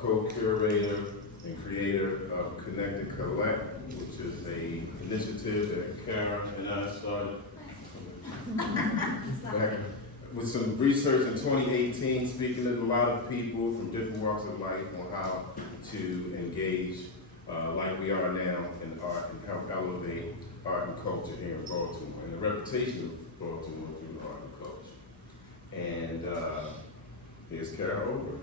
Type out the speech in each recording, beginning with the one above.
co-curator and creator of Connect+Collect, which is a initiative that Kara and I started back with some research in 2018, speaking to a lot of people from different walks of life on how to engage like we are now in art and help elevate art and culture here in Baltimore and the reputation of Baltimore through art and culture. And here's Kara over.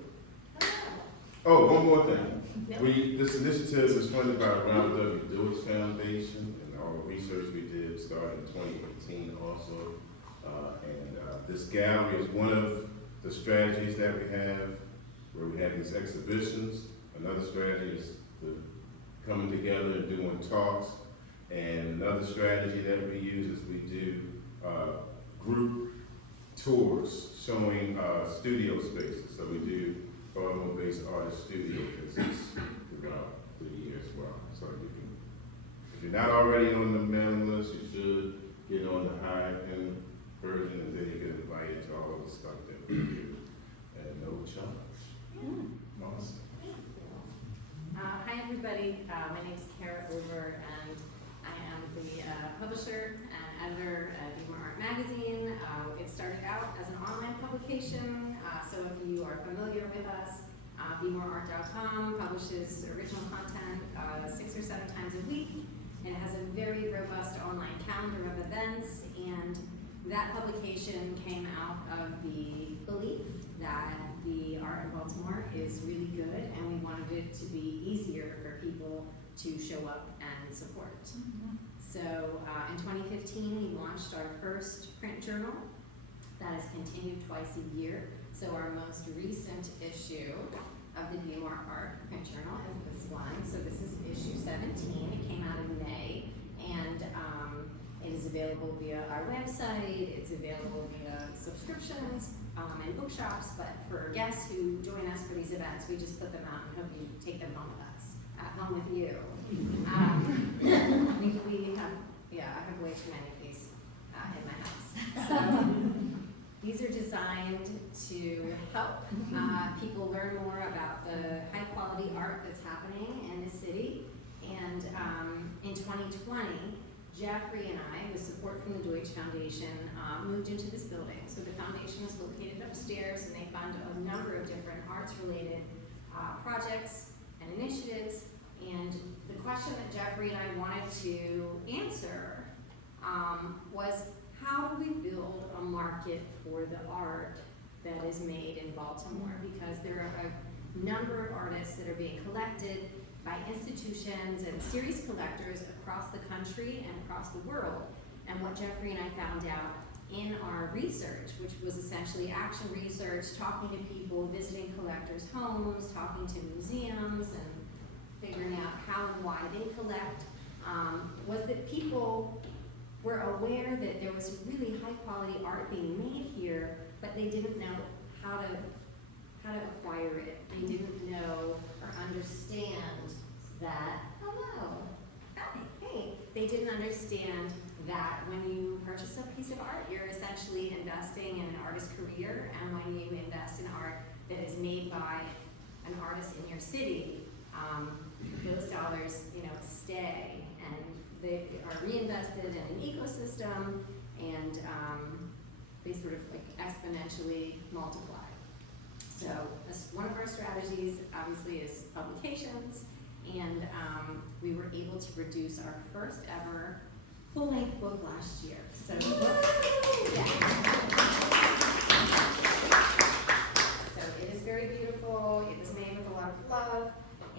Oh, one more thing. This initiative is funded by the Ronald W. Deutsch Foundation, and all the research we did started in 2018 also. This gallery is one of the strategies that we have, where we have these exhibitions. Another strategy is the coming together and doing talks. And another strategy that we use is we do group tours showing studio spaces. So we do Baltimore-based artist studio visits throughout the year as well. So you can, if you're not already on the mailing list, you should get on the high-end version, and then you get invited to all of the stuff that we do at no charge. Awesome. Hi everybody, my name is Kara Over, and I am the publisher and editor at BmoreArt magazine. It started out as an online publication, so if you are familiar with us, BmoreArt.com publishes original content 6 or 7 times a week, and it has a very robust online calendar of events, and that publication came out of the belief that the art in Baltimore is really good, and we wanted it to be easier for people to show up and support. So in 2015, we launched our first print journal that has continued twice a year. So our most recent issue of the BmoreArt print journal is this one. So this is issue 17. It came out in May, and it is available via our website. It's available via subscriptions and bookshops, but for guests who join us for these events, we just put them out and hope you take them home with us, at home with you. I have way too many of these in my house. So these are designed to help people learn more about the high quality art that's happening in the city. And in 2020, Jeffrey and I, with support from the Deutsch Foundation, moved into this building. So the foundation is located upstairs, and they fund a number of different arts-related projects and initiatives. And the question that Jeffrey and I wanted to answer was, how do we build a market for the art that is made in Baltimore? Because there are a number of artists that are being collected by institutions and serious collectors across the country and across the world. And what Jeffrey and I found out in our research, which was essentially action research, talking to people, visiting collectors' homes, talking to museums, and figuring out how and why they collect, was that people were aware that there was really high quality art being made here, but they didn't know how to acquire it. They didn't know or understand that, they didn't understand that when you purchase a piece of art, you're essentially investing in an artist's career, and when you invest in art that is made by an artist in your city, those dollars, stay, and they are reinvested in an ecosystem, and they sort of like exponentially multiply. So one of our strategies, obviously, is publications, and we were able to produce our first ever full-length book last year. So it is very beautiful. It was made with a lot of love,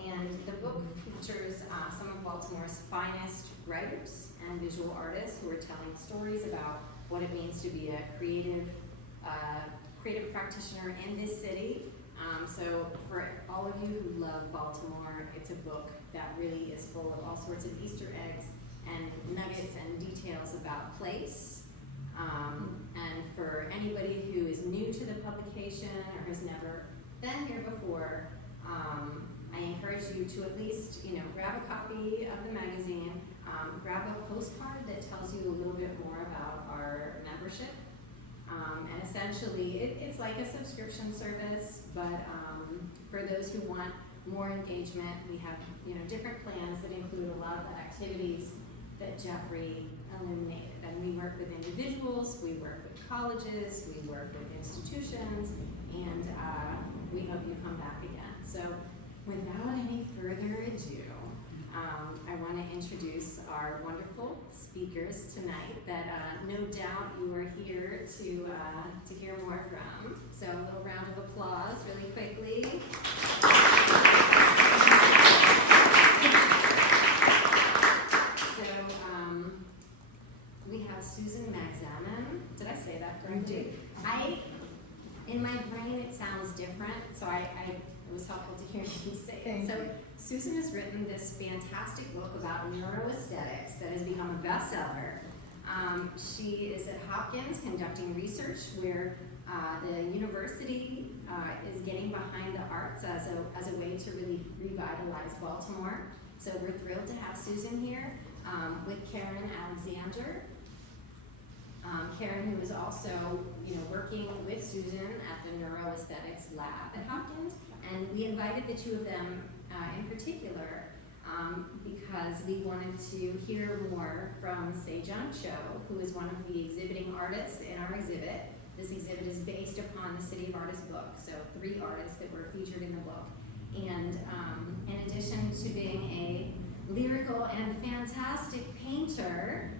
and the book features some of Baltimore's finest writers and visual artists who are telling stories about what it means to be a creative practitioner in this city. So for all of you who love Baltimore, it's a book that really is full of all sorts of Easter eggs and nuggets and details about place. And for anybody who is new to the publication or has never been here before, I encourage you to at least, grab a copy of the magazine, grab a postcard that tells you a little bit more about our membership. And essentially, it's like a subscription service, but for those who want more engagement. We have, different plans that include a lot of the activities that Jeffrey illuminated. And we work with individuals, we work with colleges, we work with institutions, and we hope you come back again. So without any further ado, I want to introduce our wonderful speakers tonight that no doubt you are here to hear more from. So a little round of applause really quickly. We have Susan Magsamen. Did I say that correctly? In my brain it sounds different, so it was helpful to hear you say it. So Susan has written this fantastic book about neuroaesthetics that has become a bestseller. She is at Hopkins conducting research where the university is getting behind the arts as a way to really revitalize Baltimore. So we're thrilled to have Susan here with Karen Alexander. Karen, who is also, working with Susan at the Neuroaesthetics Lab at Hopkins, and we invited the two of them in particular because we wanted to hear more from Se Jong Cho, who is one of the exhibiting artists in our exhibit. This exhibit is based upon the City of Artists book, so 3 artists that were featured in the book. And in addition to being a lyrical and fantastic painter,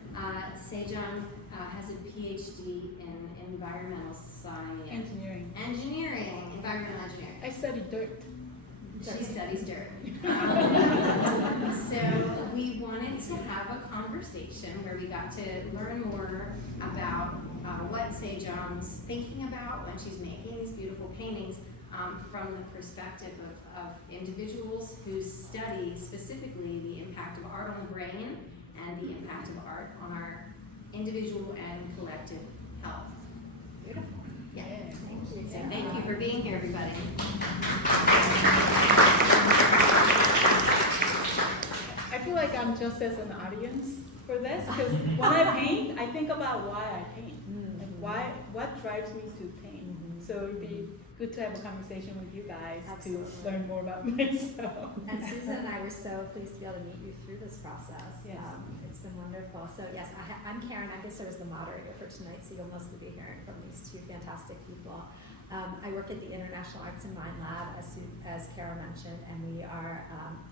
Se Jong has a PhD in environmental science. Engineering, environmental engineering. I studied dirt. She studies dirt. So we wanted to have a conversation where we got to learn more about what Se Jong's thinking about when she's making these beautiful paintings from the perspective of individuals who study specifically the impact of art on the brain and the impact of art on our individual and collective health. Beautiful. Yeah. Thank you. So thank you for being here, everybody. I feel like I'm just as an audience for this because when I paint, I think about why I paint and what drives me to paint. So it would be good to have a conversation with you guys to learn more about myself. And Susan and I were so pleased to be able to meet you through this process. Yes. It's been wonderful. So yes, I'm Karen. I guess I was the moderator for tonight, so you'll mostly be hearing from these 2 fantastic people. I work at the International Arts and Mind Lab, as Kara mentioned, and we are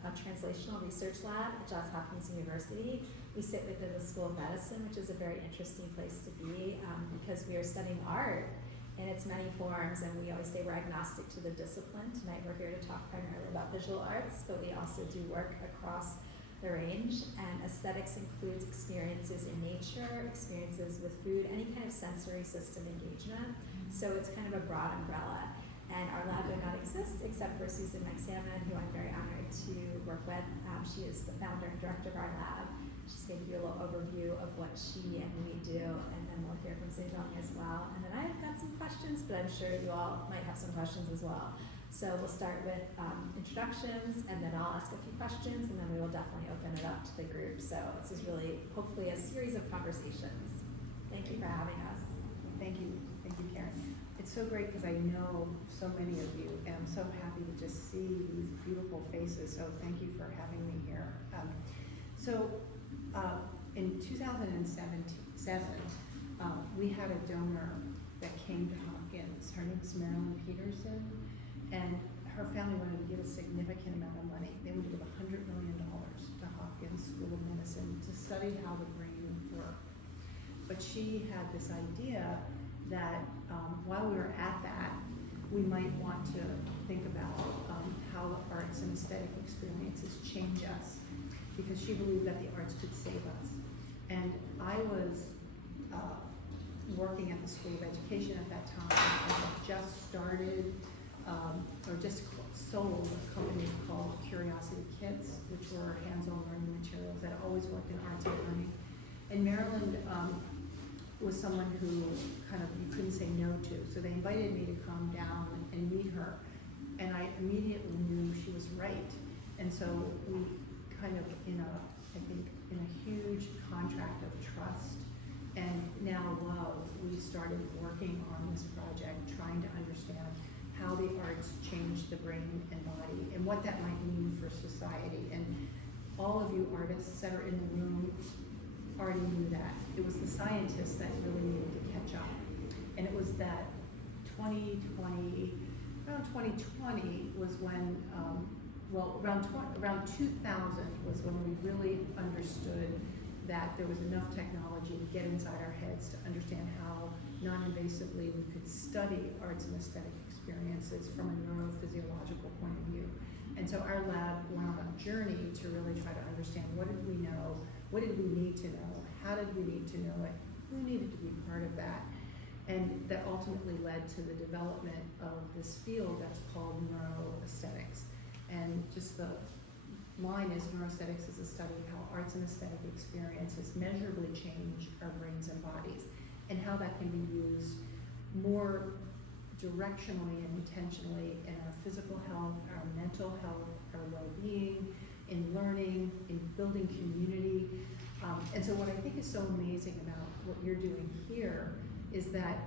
a translational research lab at Johns Hopkins University. We sit within the School of Medicine, which is a very interesting place to be because we are studying art in its many forms, and we always say we're agnostic to the discipline. Tonight we're here to talk primarily about visual arts, but we also do work across the range, and aesthetics includes experiences in nature, experiences with food, any kind of sensory system engagement. So it's kind of a broad umbrella. And our lab would not exist except for Susan Magsamen, who I'm very honored to work with. She is the founder and director of our lab. She's going to give you a little overview of what she and we do, and then we'll hear from Se Jong as well. And then I've got some questions, but I'm sure you all might have some questions as well. So we'll start with introductions, and then I'll ask a few questions, and then we will definitely open it up to the group. So this is really, hopefully, a series of conversations. Thank you for having us. Thank you, Karen. It's so great because I know so many of you, and I'm so happy to just see these beautiful faces. So thank you for having me here. In 2007, we had a donor that came to Hopkins. Her name is Marilyn Peterson, and her family wanted to give a significant amount of money. They would give $100 million to Hopkins School of Medicine to study how the brain worked. But she had this idea that while we were at that, we might want to think about how the arts and aesthetic experiences change us, because she believed that the arts could save us. And I was working at the School of Education at that time. I had just started, or just sold a company called Curiosity Kits, which were hands-on learning materials that always worked in arts and learning. And Maryland was someone who kind of you couldn't say no to. So they invited me to come down and meet her. And I immediately knew she was right. And so we kind of, in a huge contract of trust and now love, we started working on this project, trying to understand how the arts change the brain and body. And what that might mean for society. And all of you artists that are in the room already knew that. It was the scientists that really needed to catch up. And it was that around 2020 was when, around 2000 was when we really understood that there was enough technology to get inside our heads to understand how non-invasively we could study arts and aesthetic experiences from a neurophysiological point of view. And so our lab went on a journey to really try to understand what did we know, what did we need to know, how did we need to know it, who needed to be part of that. And that ultimately led to the development of this field that's called neuroaesthetics. And just the line is neuroaesthetics is a study of how arts and aesthetic experiences measurably change our brains and bodies, and how that can be used more directionally and intentionally in our physical health, our mental health, our well-being, in learning, in building community. And so what I think is so amazing about what you're doing here is that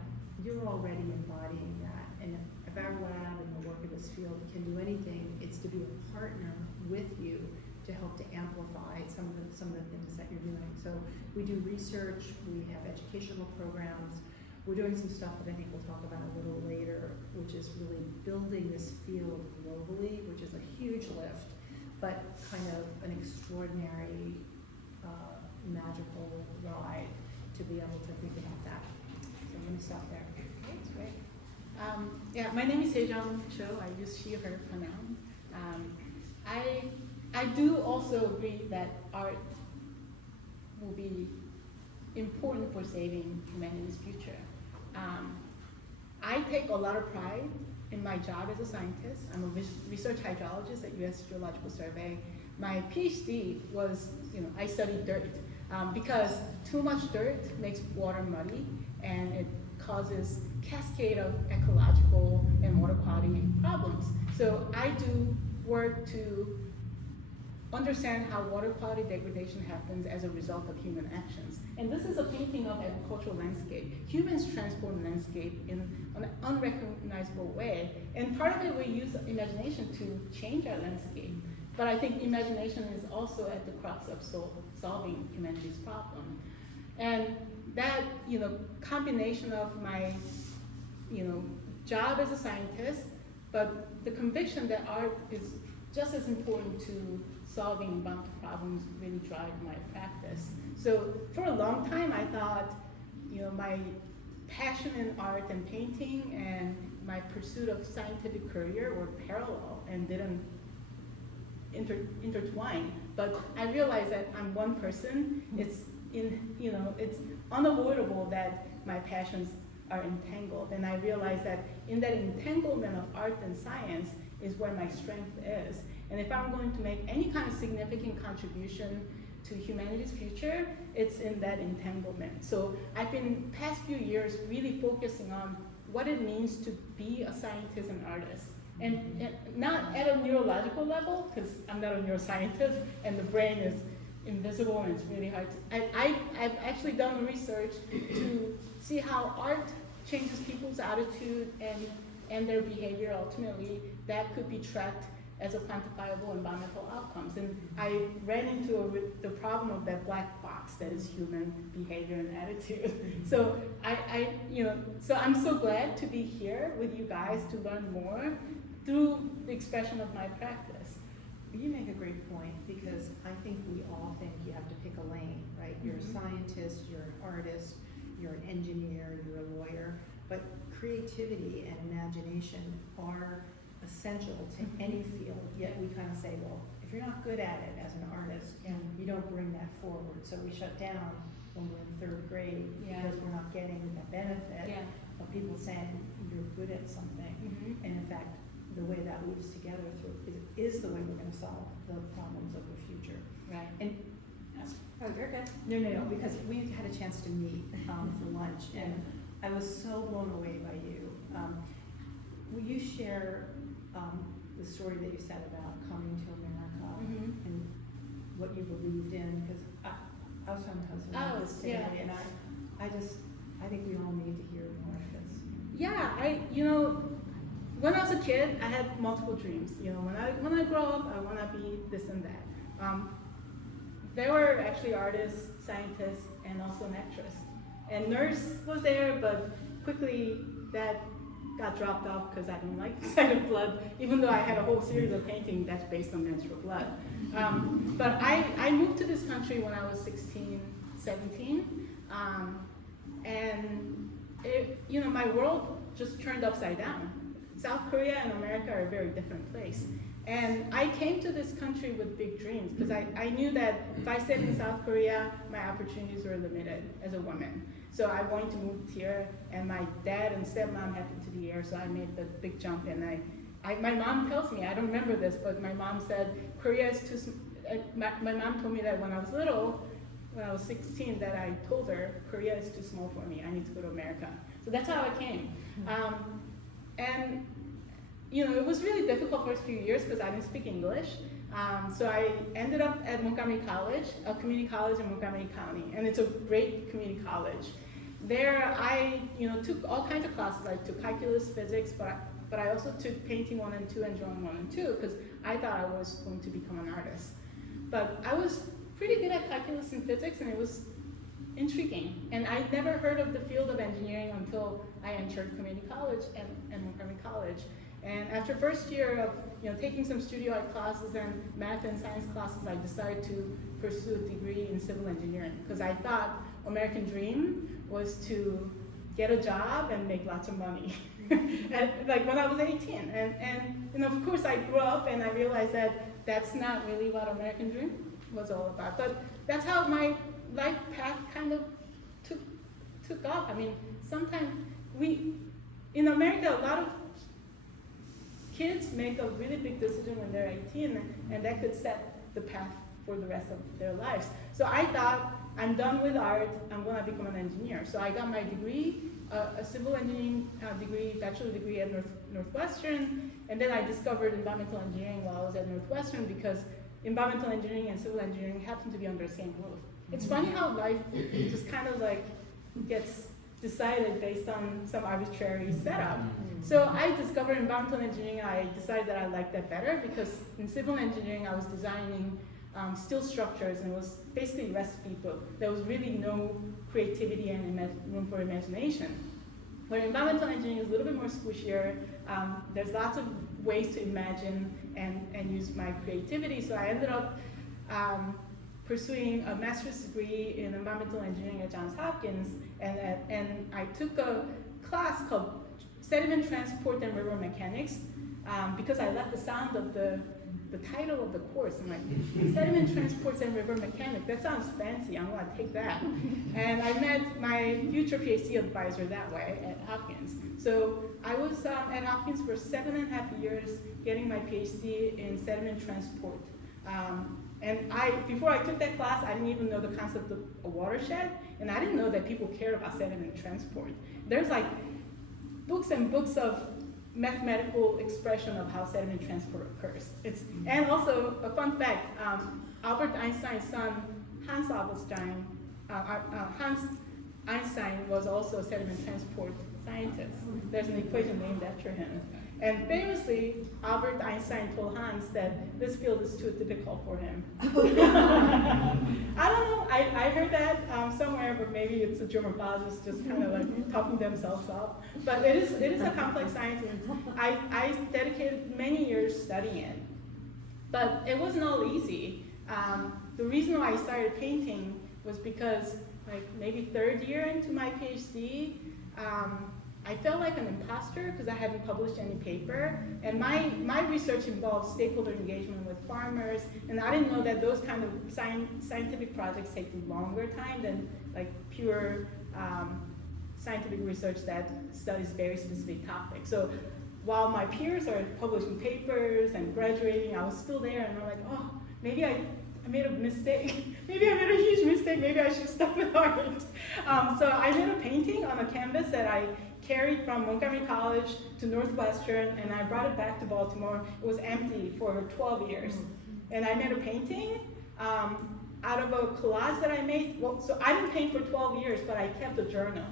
you're already embodying that. And if our lab and the work of this field can do anything, it's to be a partner with you to help to amplify some of the things that you're doing. So we do research, we have educational programs, we're doing some stuff that I think we'll talk about a little later, which is really building this field globally, which is a huge lift, but kind of an extraordinary, magical ride to be able to think about that. So I'm gonna stop there. That's great. Yeah, my name is Se Jong Cho. I use she, her pronoun. I do also agree that art will be important for saving humanity's future. I take a lot of pride in my job as a scientist. I'm a research hydrologist at U.S. Geological Survey. My PhD was, I studied dirt because too much dirt makes water muddy and it causes cascade of ecological and water quality problems. So I do work to understand how water quality degradation happens as a result of human actions. And this is a painting of agricultural landscape. Humans transform landscape in an unrecognizable way. And part of it, we use imagination to change our landscape. But I think imagination is also at the crux of solving humanity's problem. And that, combination of my, job as a scientist, but the conviction that art is just as important to solving environmental problems really drive my practice. So for a long time, I thought, my passion in art and painting and my pursuit of scientific career were parallel and didn't intertwine. But I realized that I'm one person. It's unavoidable that my passions are entangled. And I realized that in that entanglement of art and science is where my strength is. And if I'm going to make any kind of significant contribution to humanity's future, it's in that entanglement. So I've been past few years really focusing on what it means to be a scientist and artist. And not at a neurological level, because I'm not a neuroscientist and the brain is invisible and it's really hard to, I've actually done research to see how art changes people's attitude and their behavior. Ultimately, that could be tracked as a quantifiable environmental outcomes. And I ran into the problem of that black box that is human behavior and attitude. So so I'm so glad to be here with you guys to learn more through the expression of my practice. You make a great point, because I think we all think you have to pick a lane, right? You're a scientist, you're an artist, you're an engineer, you're a lawyer, but creativity and imagination are essential to any field, yet we kind of say, well, if you're not good at it as an artist, you don't bring that forward. So we shut down when we're in third grade because we're not getting the benefit of people saying you're good at something. And in fact, the way that weaves together is the way we're going to solve the problems of the future. Right. And Oh, you're good. no, because we had a chance to meet for lunch, and I was so blown away by you. Will you share the story that you said about coming to America and what you believed in? Because I was telling my husband about this today, and I think we all need to hear more of this. Yeah, when I was a kid, I had multiple dreams. You know, when I grow up, I want to be this and that. There were actually artists, scientists, and also an actress. And nurse was there, but quickly that got dropped off because I didn't like the sight of blood, even though I had a whole series of paintings that's based on menstrual blood. But I moved to this country when I was 16, 17, and you know, my world just turned upside down. South Korea and America are a very different place. And I came to this country with big dreams because I knew that if I stayed in South Korea, my opportunities were limited as a woman. So I wanted to move here, and my dad and stepmom happened to be here, so I made the big jump. And my mom tells me, I don't remember this, but my mom said, Korea is too, my mom told me that when I was little, when I was 16, that I told her, Korea is too small for me, I need to go to America. So that's how I came. And you know, it was really difficult first few years because I didn't speak English. So I ended up at Montgomery College, a community college in Montgomery County, and it's a great community college. There I, you know, took all kinds of classes. I took calculus, physics, but I also took painting 1 and 2 and drawing 1 and 2 because I thought I was going to become an artist. But I was pretty good at calculus and physics, and it was intriguing. And I never heard of the field of engineering until I entered community college and Montgomery College. And after first year of, you know, taking some studio art classes and math and science classes, I decided to pursue a degree in civil engineering because I thought American dream was to get a job and make lots of money. And like when I was 18, and of course I grew up and I realized that that's not really what American dream was all about. But that's how my life path kind of took off. I mean, sometimes in America, a lot of kids make a really big decision when they're 18, and that could set the path for the rest of their lives. So I thought, I'm done with art, I'm gonna become an engineer. So I got my degree, a civil engineering degree, bachelor degree at Northwestern, and then I discovered environmental engineering while I was at Northwestern because environmental engineering and civil engineering happen to be under the same roof. It's funny how life just kind of like gets decided based on some arbitrary setup. So I discovered environmental engineering. I decided that I liked that better because in civil engineering I was designing steel structures, and it was basically a recipe book. There was really no creativity and room for imagination. Where environmental engineering is a little bit more squishier. There's lots of ways to imagine and use my creativity. So I ended up pursuing a master's degree in environmental engineering at Johns Hopkins, and I took a class called Sediment Transport and River Mechanics because I liked the sound of the title of the course. I'm like, Sediment Transport and River Mechanics, that sounds fancy, I'm gonna take that. And I met my future PhD advisor that way at Hopkins. So I was at Hopkins for 7.5 years getting my PhD in sediment transport. And before I took that class, I didn't even know the concept of a watershed, and I didn't know that people care about sediment transport. There's like books and books of mathematical expression of how sediment transport occurs. And also, a fun fact, Albert Einstein's son, Hans Einstein was also a sediment transport scientist. There's an equation named after him. And famously, Albert Einstein told Hans that this field is too difficult for him. I don't know, I heard that somewhere, but maybe it's the germophologists just kind of like talking themselves up. But it is a complex science, and I dedicated many years studying it. But it wasn't all easy. The reason why I started painting was because like maybe 3rd year into my PhD, I felt like an imposter because I hadn't published any paper, and my research involved stakeholder engagement with farmers, and I didn't know that those kind of scientific projects take longer time than like pure scientific research that studies very specific topics. So while my peers are publishing papers and graduating, I was still there, and I'm like, oh, maybe I made a mistake. Maybe I made a huge mistake. Maybe I should stop with art. So I made a painting on a canvas that I carried from Montgomery College to Northwestern, and I brought it back to Baltimore. It was empty for 12 years. And I made a painting out of a collage that I made. Well, so I didn't paint for 12 years, but I kept a journal.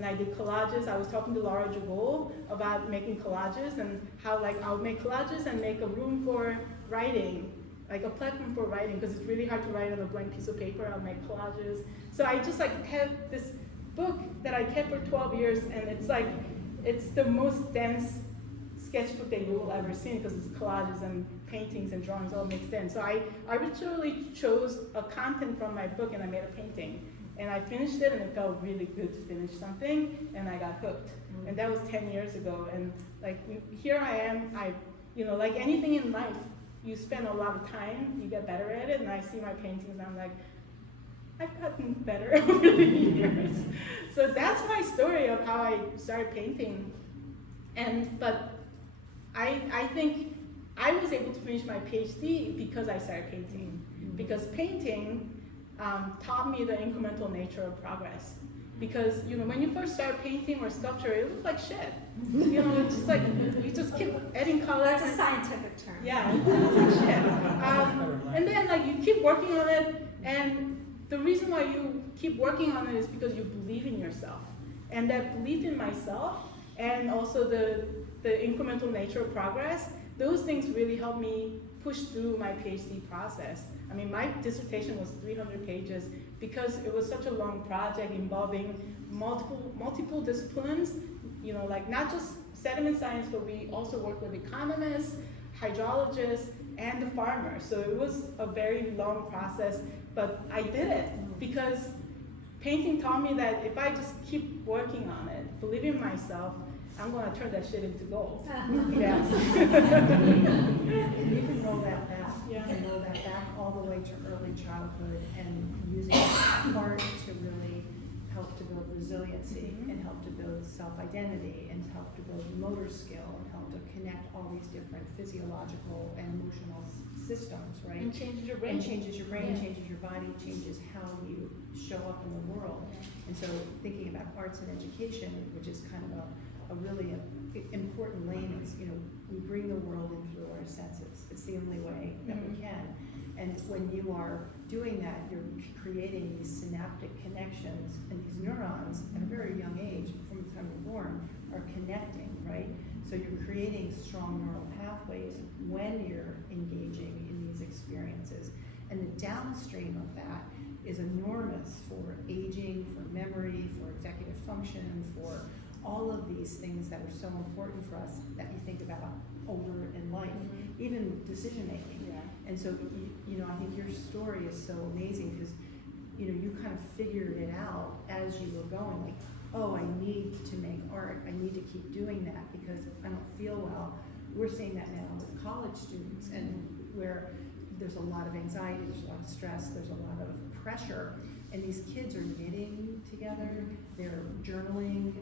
and I did collages. I was talking to Laura Jabol about making collages and how like I'll make collages and make a room for writing, like a platform for writing, because it's really hard to write on a blank piece of paper. I'll make collages. So I just like had this book that I kept for 12 years, and it's like, it's the most dense sketchbook that you will ever see, because it's collages and paintings and drawings all mixed in. So I arbitrarily chose a content from my book and I made a painting. And I finished it and it felt really good to finish something, and I got hooked. And that was 10 years ago. And like here I am, like anything in life, you spend a lot of time, you get better at it, and I see my paintings and I'm like, I've gotten better over the years. So that's my story of how I started painting. But I think I was able to finish my PhD because I started painting. Because painting taught me the incremental nature of progress. Because when you first start painting or sculpture, it looks like shit. It's just like you just keep adding colors. That's a scientific term. Yeah, it looks like shit. And then like you keep working on it, and the reason why you keep working on it is because you believe in yourself. And that belief in myself, and also the incremental nature of progress, those things really helped me push through my PhD process. I mean, my dissertation was 300 pages because it was such a long project involving multiple disciplines, like not just sediment science, but we also worked with economists, hydrologists, and the farmers. So it was a very long process, but I did it because painting taught me that if I just keep working on it, believe in myself, I'm gonna turn that shit into gold. Yes. And you can roll that back. Yeah. You can roll that back all the way to early childhood and using art to really help to build resiliency and help to build self-identity and help to build motor skill and help to connect all these different physiological and emotional systems, right? And changes your brain. And changes your brain, Yeah. changes your body, changes how you show up in the world. And so thinking about arts and education, which is kind of a really important lane, is, we bring the world in through our senses. It's the only way that we can. And when you are doing that, you're creating these synaptic connections, and these neurons at a very young age, from the time you're born, are connecting, right? So you're creating strong neural pathways when you're engaging in these experiences. And the downstream of that is enormous for aging, for memory, for executive function, for all of these things that are so important for us that you think about older in life, even decision making. Yeah. And so, I think your story is so amazing because, you kind of figured it out as you were going, like, oh, I need to make art. I need to keep doing that because I don't feel well. We're seeing that now with college students, and where there's a lot of anxiety, there's a lot of stress, there's a lot of pressure. And these kids are knitting together, they're journaling,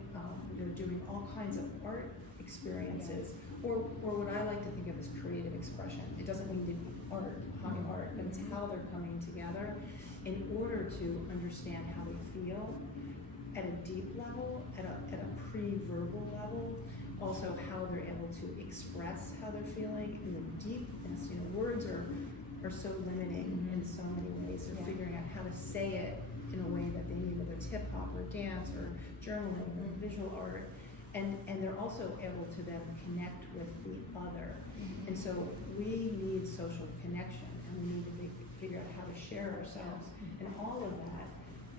they're doing all kinds of art experiences, or what I like to think of as creative expression. It doesn't need to be art, high art, but it's how they're coming together in order to understand how they feel at a deep level, at a pre-verbal level, also how they're able to express how they're feeling in the deepness. Words are so limiting in so many ways. They're figuring out how to say it in a way that they need, whether it's hip hop or dance or journaling or visual art. And they're also able to then connect with the other. And so we need social connection, and we need to figure out how to share ourselves. And all of that,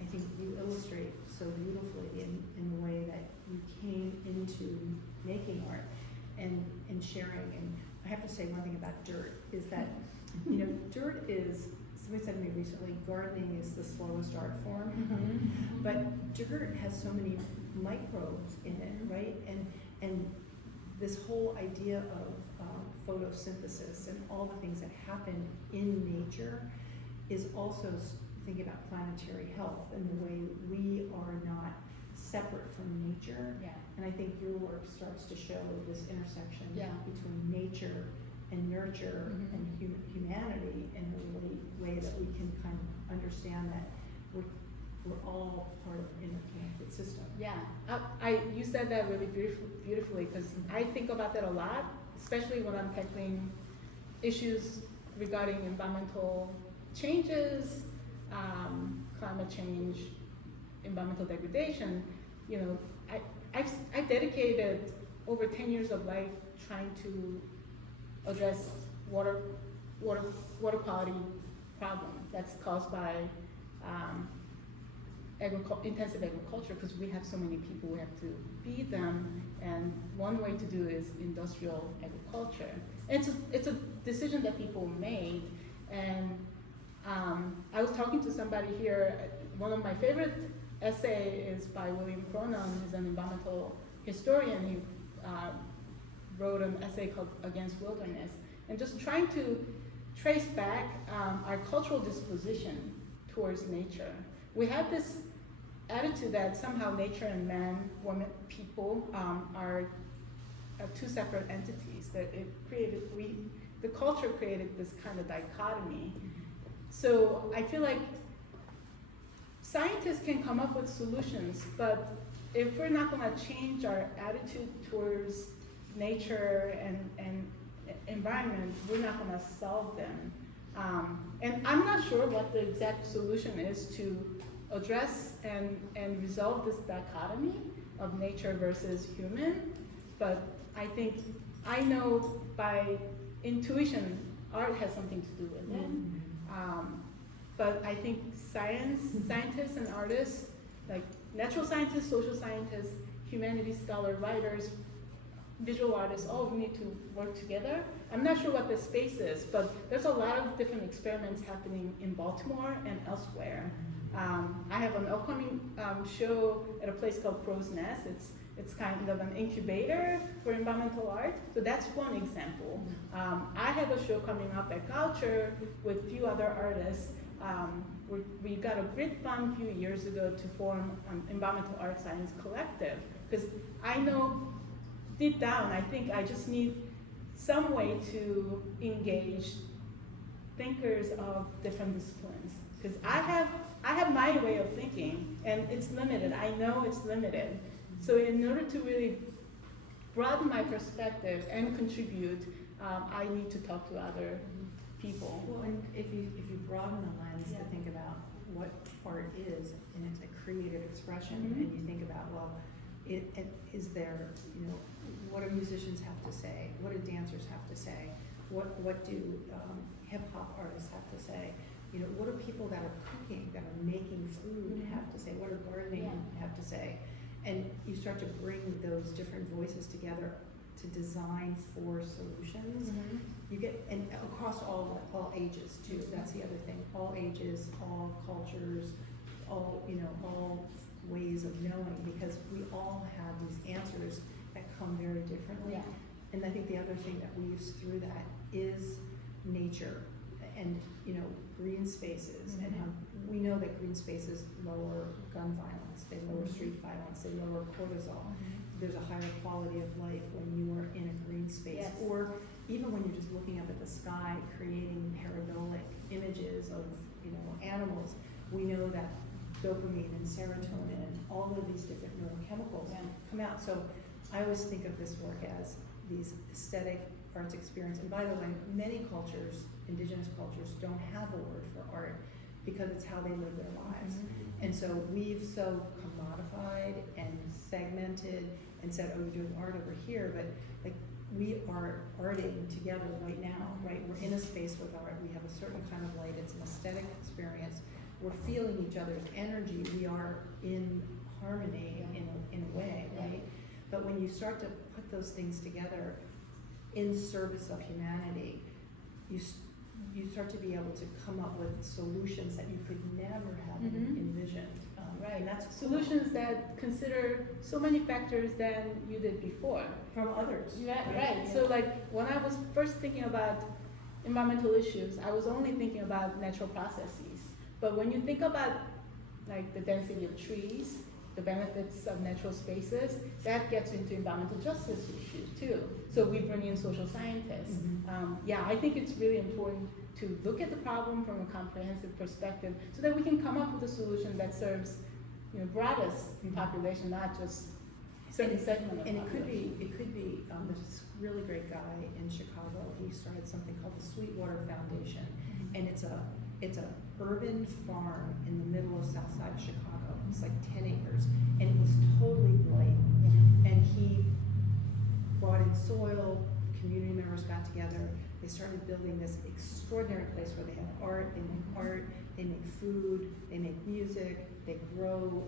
I think you illustrate so beautifully in the way that you came into making art and sharing. And I have to say one thing about dirt is that, dirt is, somebody said to me recently, gardening is the slowest art form. But dirt has so many microbes in it, right? And this whole idea of photosynthesis and all the things that happen in nature is also thinking about planetary health and the way we are not separate from nature. Yeah. And I think your work starts to show this intersection between nature and nurture and humanity in a really way that we can kind of understand that we're all part of an interconnected system. Yeah, you said that really beautifully because I think about that a lot, especially when I'm tackling issues regarding environmental changes, climate change, environmental degradation. you know, I dedicated over 10 years of life trying to address water quality problem that's caused by intensive agriculture, because we have so many people, we have to feed them, and one way to do it is industrial agriculture. It's a decision that people made, and I was talking to somebody here. One of my favorite essay is by William Cronon, who's an environmental historian. He wrote an essay called Against Wilderness, and just trying to trace back our cultural disposition towards nature. We have this attitude that somehow nature and man, women, people are two separate entities. That the culture created this kind of dichotomy. So I feel like scientists can come up with solutions, but if we're not going to change our attitude towards nature and environment, we're not going to solve them. And I'm not sure what the exact solution is to address and resolve this dichotomy of nature versus human, but I know by intuition, art has something to do with it. But I think scientists and artists, like natural scientists, social scientists, humanities scholar, writers, visual artists, all need to work together. I'm not sure what the space is, but there's a lot of different experiments happening in Baltimore and elsewhere. I have an upcoming show at a place called Crow's Nest. It's kind of an incubator for environmental art. So that's one example. I have a show coming up at Culture with a few other artists. We got a great fund a few years ago to form an environmental art science collective, because I know deep down, I think I just need some way to engage thinkers of different disciplines. Because I have my way of thinking, and it's limited. I know it's limited. So in order to really broaden my perspective and contribute, I need to talk to other people. Well, and if you broaden the lens to think about what art is, and it's a creative expression, and you think about, well, is there, what do musicians have to say? What do dancers have to say? What do hip hop artists have to say? What do people that are cooking, that are making food have to say? What do gardening have to say? And you start to bring those different voices together to design for solutions. You get, and across all ages too. That's the other thing. All ages, all cultures, all ways of knowing, because we all have these answers that come very differently. And I think the other thing that weaves through that is nature and green spaces, and how we know that green spaces lower gun violence, they lower street violence, they lower cortisol. There's a higher quality of life when you are in a green space, or even when you're just looking up at the sky, creating parabolic images of animals. We know that dopamine and serotonin and all of these different neurochemicals come out. So I always think of this work as these aesthetic arts experience. And by the way, many cultures, indigenous cultures, don't have a word for art because it's how they live their lives. And so we've so commodified and segmented and said, oh, you're doing art over here, but like we are arting together right now, right? We're in a space with art. We have a certain kind of light. It's an aesthetic experience. We're feeling each other's energy. We are in harmony in a way, right? But when you start to put those things together in service of humanity, you start to be able to come up with solutions that you could never have envisioned. Right, And that's solutions that consider so many factors than you did before. from others. Right. So like when I was first thinking about environmental issues, I was only thinking about natural processes. But when you think about like the density of trees, the benefits of natural spaces, that gets into environmental justice issues too. So we bring in social scientists. I think it's really important to look at the problem from a comprehensive perspective so that we can come up with a solution that serves broadest population, not just certain segment of And population. it could be there's this really great guy in Chicago. He started something called the Sweetwater Foundation, and it's a It's an urban farm in the middle of South Side of Chicago. It's like 10 acres, and it was totally white. And he brought in soil, community members got together, they started building this extraordinary place where they have art, they make food, they make music, they grow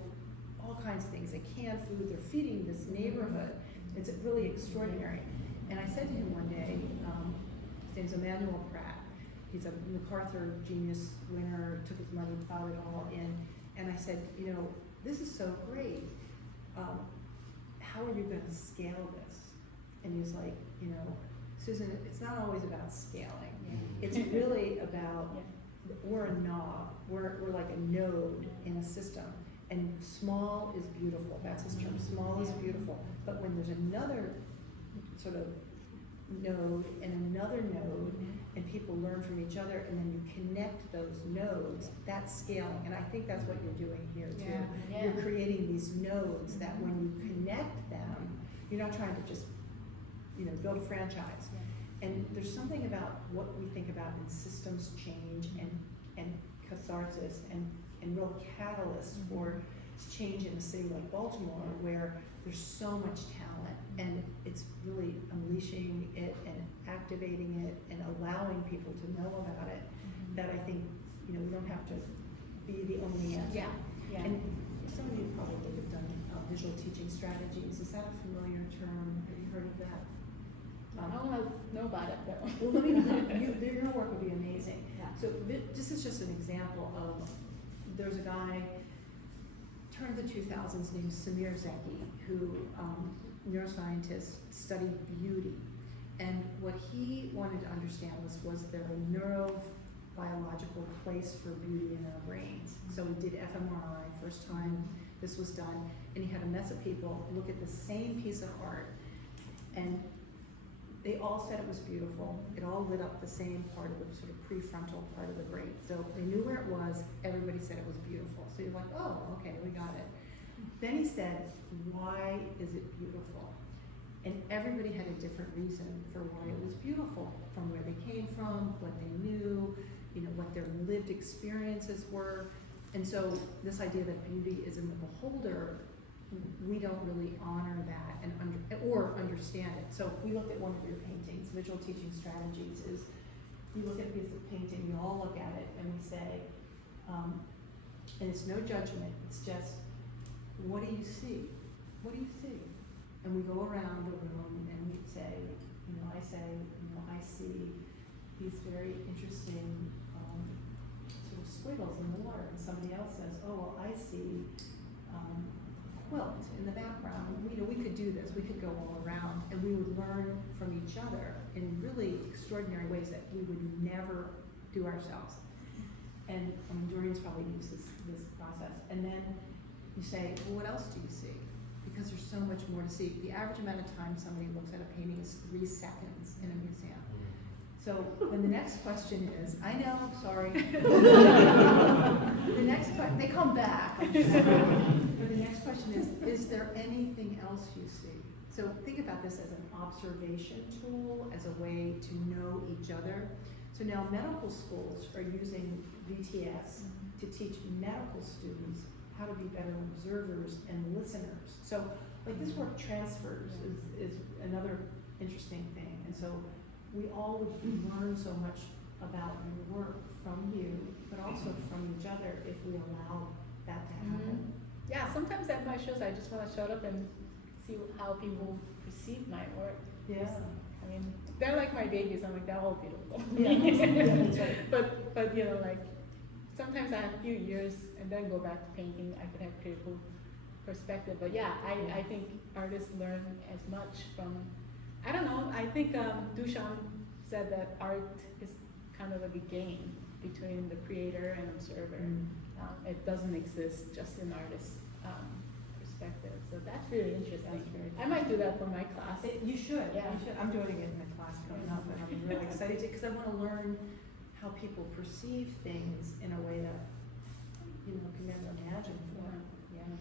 all kinds of things, they can food, they're feeding this neighborhood. It's really extraordinary. And I said to him one day, his name's Emmanuel Pratt, he's a MacArthur Genius winner, took his money, plowed it all in, and I said, you know, this is so great, how are you going to scale this? And he was like, you know, Susan, it's not always about scaling. It's really about, we're a knob, we're like a node in a system. And small is beautiful, that's his term, small is beautiful. But when there's another sort of node and another node, and people learn from each other, and then you connect those nodes, that's scaling. And I think that's what you're doing here too. You're creating these nodes that when you connect them, you're not trying to just, you know, build a franchise. And there's something about what we think about in systems change and catharsis and real catalysts for change in a city like Baltimore, where there's so much talent, and it's really unleashing it and activating it and allowing people to know about it, that I think, you know, we don't have to be the only answer. And some of you probably have done visual teaching strategies. Is that a familiar term? Have you heard of that? I don't know about it though. Well, let me, your work would be amazing. So this is just an example of, there's a guy, turn of the 2000s, named Samir Zeki, who, neuroscientist, studied beauty. And what he wanted to understand was there a neurobiological place for beauty in our brains? So we did fMRI, first time this was done, and he had a mess of people look at the same piece of art, and they all said it was beautiful. It all lit up the same part of the sort of prefrontal part of the brain. So they knew where it was, everybody said it was beautiful. So you're like, oh, okay, we got it. Then he said, why is it beautiful? And everybody had a different reason for why it was beautiful, from where they came from, what they knew, you know, what their lived experiences were. And so this idea that beauty is in the beholder, we don't really honor that and or understand it. So we looked at one of your paintings, visual teaching strategies is, you look at a piece of painting, you all look at it, and we say, and it's no judgment, it's just, what do you see? What do you see? And we go around the room and we say, you know, I say, you know, I see these very interesting sort of squiggles in the water, and somebody else says, oh, well, I see quilt in the background. You know, we could do this, we could go all around, and we would learn from each other in really extraordinary ways that we would never do ourselves. And Doreen's probably used this process. And then you say, well, what else do you see? Because there's so much more to see. The average amount of time somebody looks at a painting is 3 seconds in a museum. So then the next question is, I know, sorry. The next question, they come back, I'm sure. But the next question is there anything else you see? So think about this as an observation tool, as a way to know each other. So now medical schools are using VTS to teach medical students how to be better observers and listeners. So like this work transfers is another interesting thing. And so we all would learn so much about your work from you, but also from each other if we allow that to happen. Yeah, sometimes at my shows I just want to show up and see how people perceive my work. Yeah. I mean, they're like my babies. I'm like, they're all beautiful. Yeah, that's right. But you know, like sometimes I have a few years and then go back to painting. I could have critical perspective. But yeah, I think artists learn as much from, I don't know, I think Duchamp said that art is kind of like a game between the creator and observer. It doesn't exist just in artist's perspective. So that's really interesting. I might do that for my class. You should. Yeah. You should. I'm doing it in my class coming up, and I'm really excited because I want to learn how people perceive things in a way that, you know, can never imagine before. Yeah.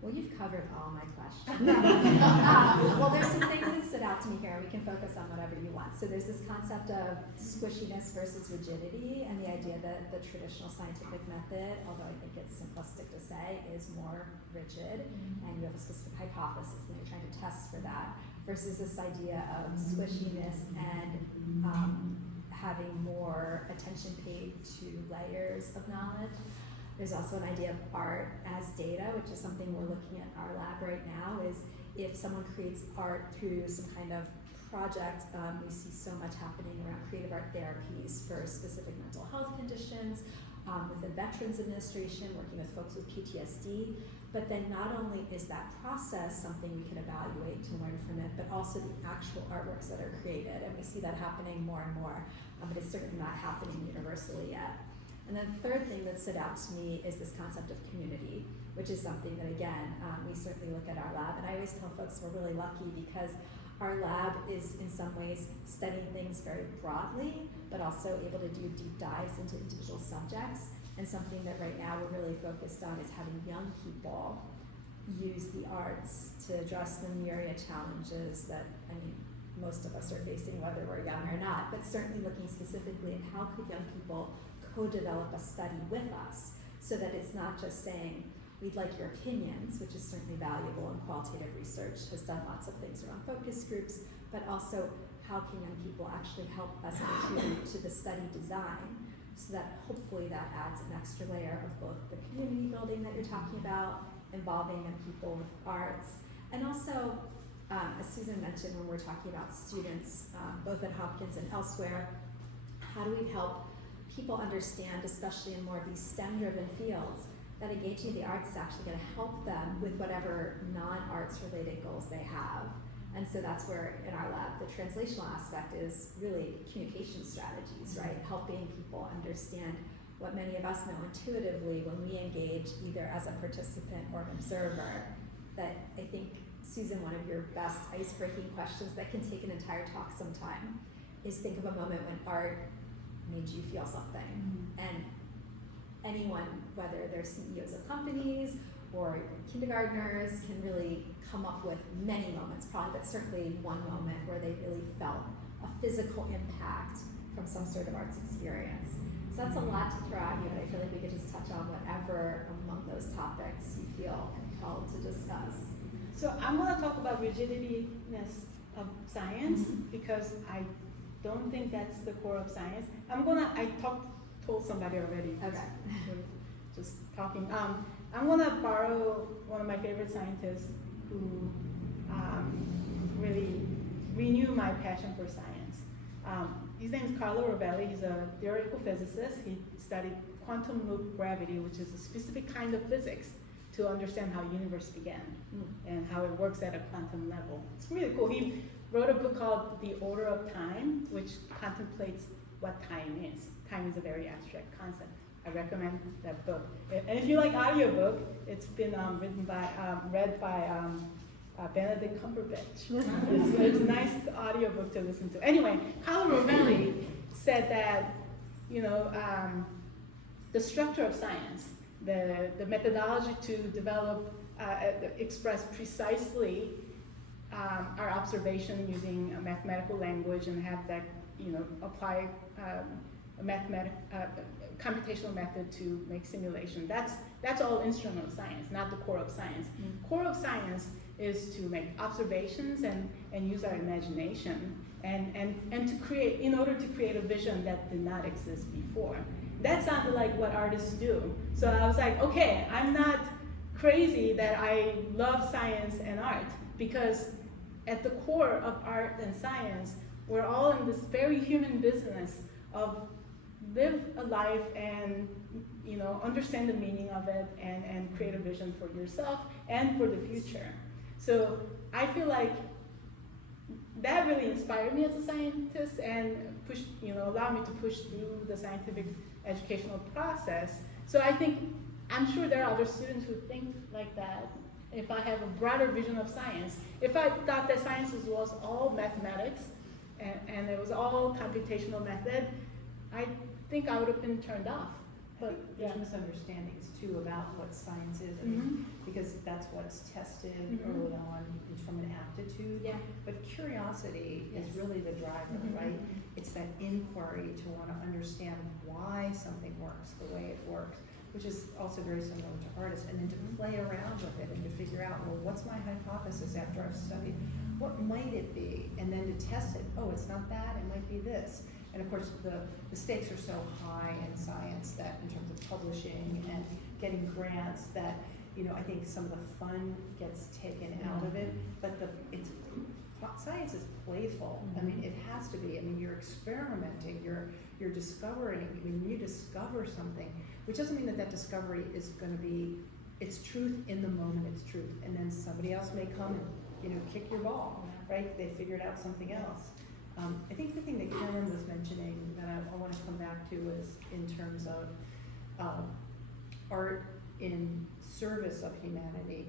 Well, you've covered all my questions. Well, there's some things that stood out to me here, and we can focus on whatever you want. So there's this concept of squishiness versus rigidity, and the idea that the traditional scientific method, although I think it's simplistic to say, is more rigid, and you have a specific hypothesis and you're trying to test for that, versus this idea of squishiness and having more attention paid to layers of knowledge. There's also an idea of art as data, which is something we're looking at in our lab right now, is if someone creates art through some kind of project, we see so much happening around creative art therapies for specific mental health conditions, with the Veterans Administration, working with folks with PTSD. But then not only is that process something we can evaluate to learn from it, but also the actual artworks that are created. And we see that happening more and more, but it's certainly not happening universally yet. And then the third thing that stood out to me is this concept of community, which is something that, again, we certainly look at our lab. And I always tell folks we're really lucky because our lab is in some ways studying things very broadly, but also able to do deep dives into individual subjects. And something that right now we're really focused on is having young people use the arts to address the myriad challenges that, I mean, most of us are facing, whether we're young or not, but certainly looking specifically at how could young people co-develop a study with us, so that it's not just saying, we'd like your opinions, which is certainly valuable, and qualitative research has done lots of things around focus groups, but also how can young people actually help us contribute to the study design, so that hopefully that adds an extra layer of both the community building that you're talking about, involving young people with arts, and also, as Susan mentioned when we're talking about students, both at Hopkins and elsewhere, how do we help people understand, especially in more of these STEM-driven fields, that engaging the arts is actually going to help them with whatever non-arts related goals they have. And so that's where, in our lab, the translational aspect is really communication strategies, right? Helping people understand what many of us know intuitively when we engage either as a participant or an observer. That I think, Susan, one of your best ice-breaking questions that can take an entire talk sometime is think of a moment when art made you feel something. And anyone, whether they're CEOs of companies or kindergartners, can really come up with many moments, probably, but certainly one moment where they really felt a physical impact from some sort of arts experience. So that's a lot to throw at you, but I feel like we could just touch on whatever among those topics you feel compelled to discuss. So I'm gonna talk about rigidityness of science, because I don't think that's the core of science. Told somebody already. Okay. Just talking. I'm gonna borrow one of my favorite scientists who really renewed my passion for science. His name is Carlo Rovelli. He's a theoretical physicist. He studied quantum loop gravity, which is a specific kind of physics to understand how the universe began and how it works at a quantum level. It's really cool. He wrote a book called The Order of Time, which contemplates what time is. Time is a very abstract concept. I recommend that book. And if you like audiobook, it's been read by Benedict Cumberbatch. It's a nice audiobook to listen to. Anyway, Carlo Rovelli said that, the structure of science, the methodology to develop, express precisely our observation using a mathematical language and have that, apply a computational method to make simulation. That's all instrumental science, not the core of science. Core of science is to make observations and use our imagination and to create, in order to create a vision that did not exist before. That sounded like what artists do. So I was like, okay, I'm not crazy that I love science and art, because at the core of art and science, we're all in this very human business of live a life and understand the meaning of it and create a vision for yourself and for the future. So I feel like that really inspired me as a scientist and pushed, allowed me to push through the scientific educational process. So I'm sure there are other students who think like that. If I have a broader vision of science, if I thought that science was all mathematics and it was all computational method, I think I would have been turned off. But, There's yeah. misunderstandings too about what science is, I mean, because that's what's tested early on from an aptitude. Yeah. But curiosity is Yes. really the driver, right? It's that inquiry to want to understand why something works the way it works, which is also very similar to artists, and then to play around with it and to figure out, well, what's my hypothesis after I've studied? What might it be? And then to test it. Oh, it's not that, it might be this. And of course, the stakes are so high in science that in terms of publishing and getting grants that, you know, I think some of the fun gets taken out of it, but science is playful. I mean, it has to be. I mean, you're experimenting, you're discovering. I mean, when you discover something, which doesn't mean that that discovery is going to be, it's truth in the moment, it's truth. And then somebody else may come and, you know, kick your ball, right? They figured out something else. I think the thing that Cameron was mentioning that I want to come back to is in terms of art in service of humanity.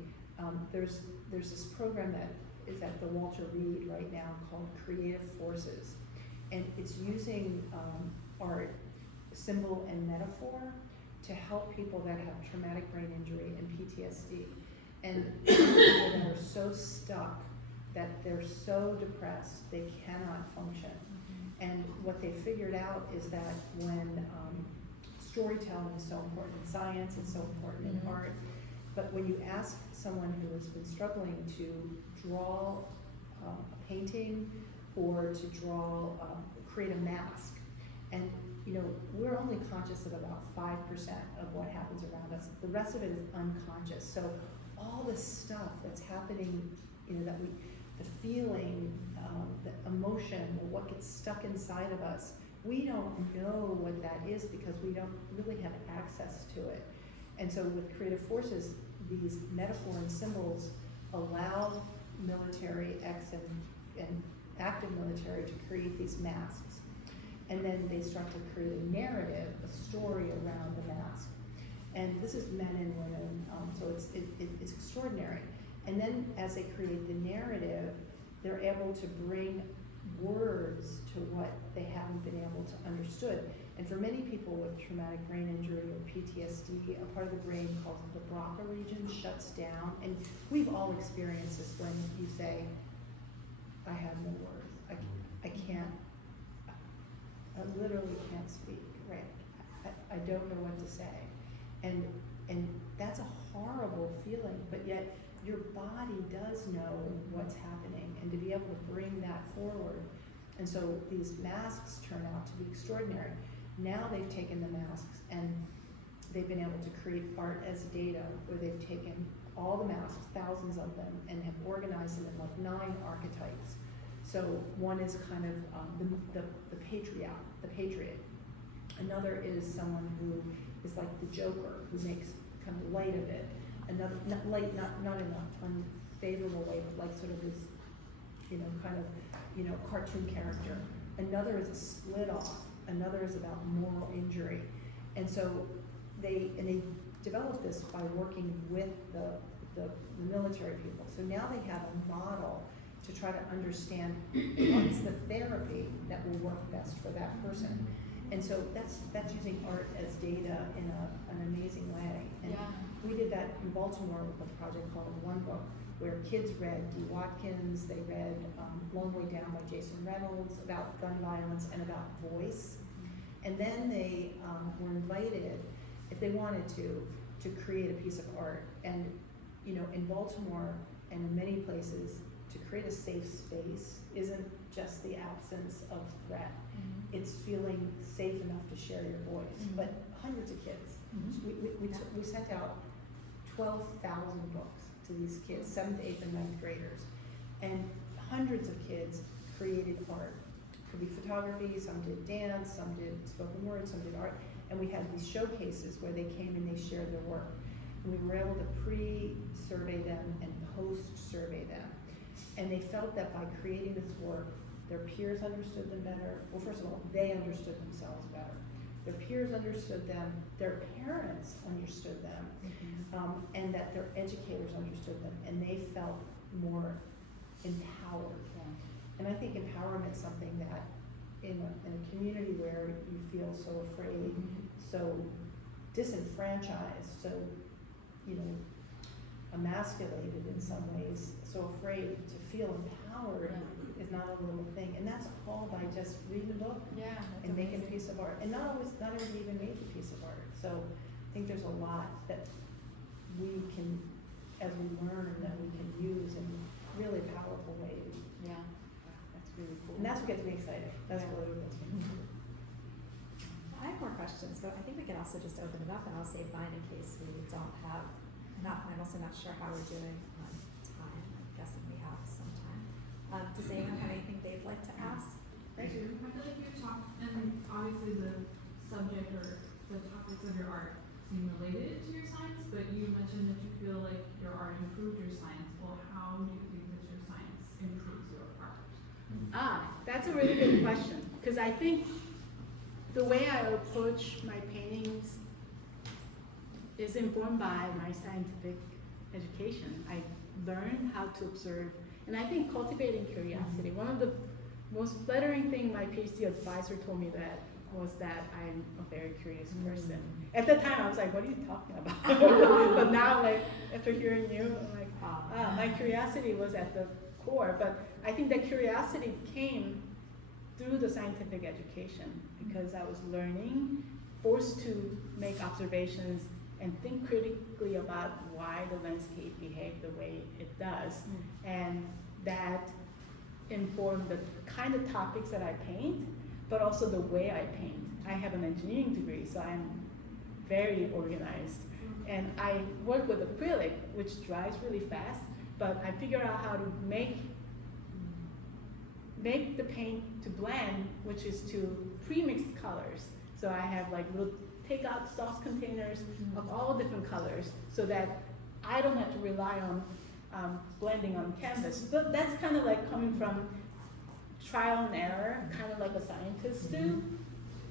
There's this program that is at the Walter Reed right now called Creative Forces, and it's using art, symbol, and metaphor to help people that have traumatic brain injury and PTSD, and people that are so stuck that they're so depressed they cannot function. And what they figured out is that when storytelling is so important in science, it's so important in art, but when you ask someone who has been struggling to draw a painting or to create a mask, and you know, we're only conscious of about 5% of what happens around us. The rest of it is unconscious. So all the stuff that's happening, you know, the feeling, the emotion, what gets stuck inside of us, we don't know what that is because we don't really have access to it. And so with Creative Forces, these metaphor and symbols allow military, and active military to create these masks. And then they start to create a narrative, a story around the mask. And this is men and women, so it's extraordinary. And then as they create the narrative, they're able to bring words to what they haven't been able to understood. And for many people with traumatic brain injury or PTSD, a part of the brain called the Broca region shuts down. And we've all experienced this when you say, I have no words, I can't, I literally can't speak, right? I don't know what to say. And that's a horrible feeling, but yet your body does know what's happening, and to be able to bring that forward. And so these masks turn out to be extraordinary. Now they've taken the masks and they've been able to create art as data, where they've taken all the masks, thousands of them, and have organized them in like 9 archetypes. So one is kind of the patriot. Another is someone who is like the Joker, who makes kind of light of it. Another, not light, not in an unfavorable way, but like sort of this, you know, kind of, you know, cartoon character. Another is a split off. Another is about moral injury. And so they developed this by working with the military people. So now they have a model to try to understand what's the therapy that will work best for that person. And so that's using art as data in an amazing way. And we did that in Baltimore with a project called One Book, where kids read D. Watkins, they read Long Way Down by Jason Reynolds, about gun violence and about voice. And then they were invited, if they wanted to create a piece of art. And you know, in Baltimore and in many places, to create a safe space isn't just the absence of threat. It's feeling safe enough to share your voice. But hundreds of kids. We sent out 12,000 books to these kids, 7th, 8th, and 9th graders. And hundreds of kids created art. It could be photography, some did dance, some did spoken word, some did art. And we had these showcases where they came and they shared their work. And we were able to pre-survey them and post-survey them. And they felt that by creating this work, their peers understood them better. Well, first of all, they understood themselves better. Their peers understood them, their parents understood them, and that their educators understood them, and they felt more empowered. And I think empowerment is something that in a community where you feel so afraid, so disenfranchised, so, you know, emasculated in some ways, so afraid to feel empowered is not a little thing. And that's all by just reading a book Yeah, and making a piece of art. And not everybody even made the piece of art. So I think there's a lot that we can, as we learn, that we can use in really powerful ways. Yeah, that's really cool. And that's what gets me excited. That's Yeah. really what gets me excited. I have more questions, but I think we can also just open it up and I'll save mine in case we don't have enough. And I'm also not sure how we're doing on time. I'm guessing we have some time. Does anyone have anything they'd like to ask? I do. I feel like you talked, and obviously the subject or the topics of your art seem related to your science, but you mentioned that you feel like your art improved your science. Well, how do you think that your science improves your art? That's a really good question, because I think the way I approach my paintings is informed by my scientific education. I learned how to observe, and I think cultivating curiosity. One of the most flattering thing my PhD advisor told me that was that I'm a very curious person. At the time, I was like, what are you talking about? But now, like, after hearing you, I'm like, my curiosity was at the core. But I think that curiosity came through the scientific education because I was learning, forced to make observations and think critically about why the landscape behaved the way it does. And that informed the kind of topics that I paint, but also the way I paint. I have an engineering degree, so I'm very organized. And I work with acrylic, which dries really fast, but I figure out how to make the paint to blend, which is to pre-mix colors. So I have like little take-out sauce containers of all different colors so that I don't have to rely on blending on canvas. But that's kind of like coming from trial and error, kind of like a scientist do.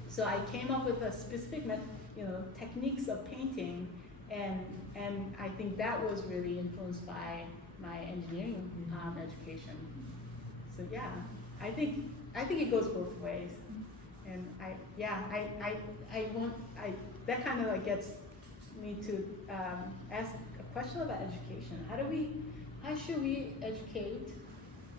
So I came up with a specific techniques of painting, and I think that was really influenced by my engineering education. So yeah, I think it goes both ways, and that kind of like gets me to ask a question about education. How should we educate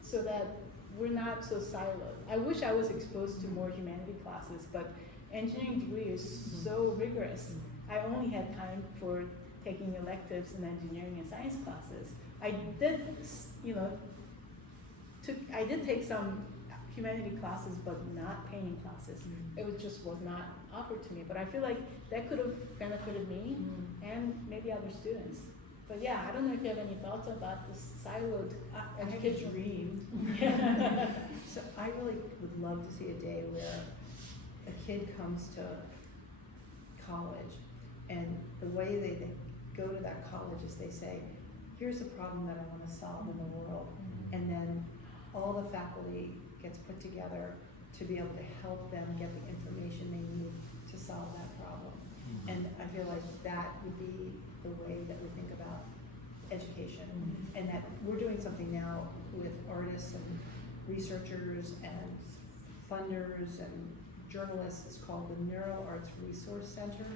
so that we're not so siloed? I wish I was exposed to more humanity classes, but engineering degree is so rigorous. I only had time for taking electives in engineering and science classes. I did take some humanity classes, but not painting classes. It just was not offered to me. But I feel like that could have benefited me and maybe other students. But yeah, I don't know if you have any thoughts about this siloed education. I have a dream. So I really would love to see a day where a kid comes to college, and the way they go to that college is they say, here's a problem that I want to solve in the world. And then all the faculty gets put together to be able to help them get the information they need to solve that problem. And I feel like that would be the way that we think about education. And that we're doing something now with artists and researchers and funders and journalists. It's called the NeuroArts Resource Center.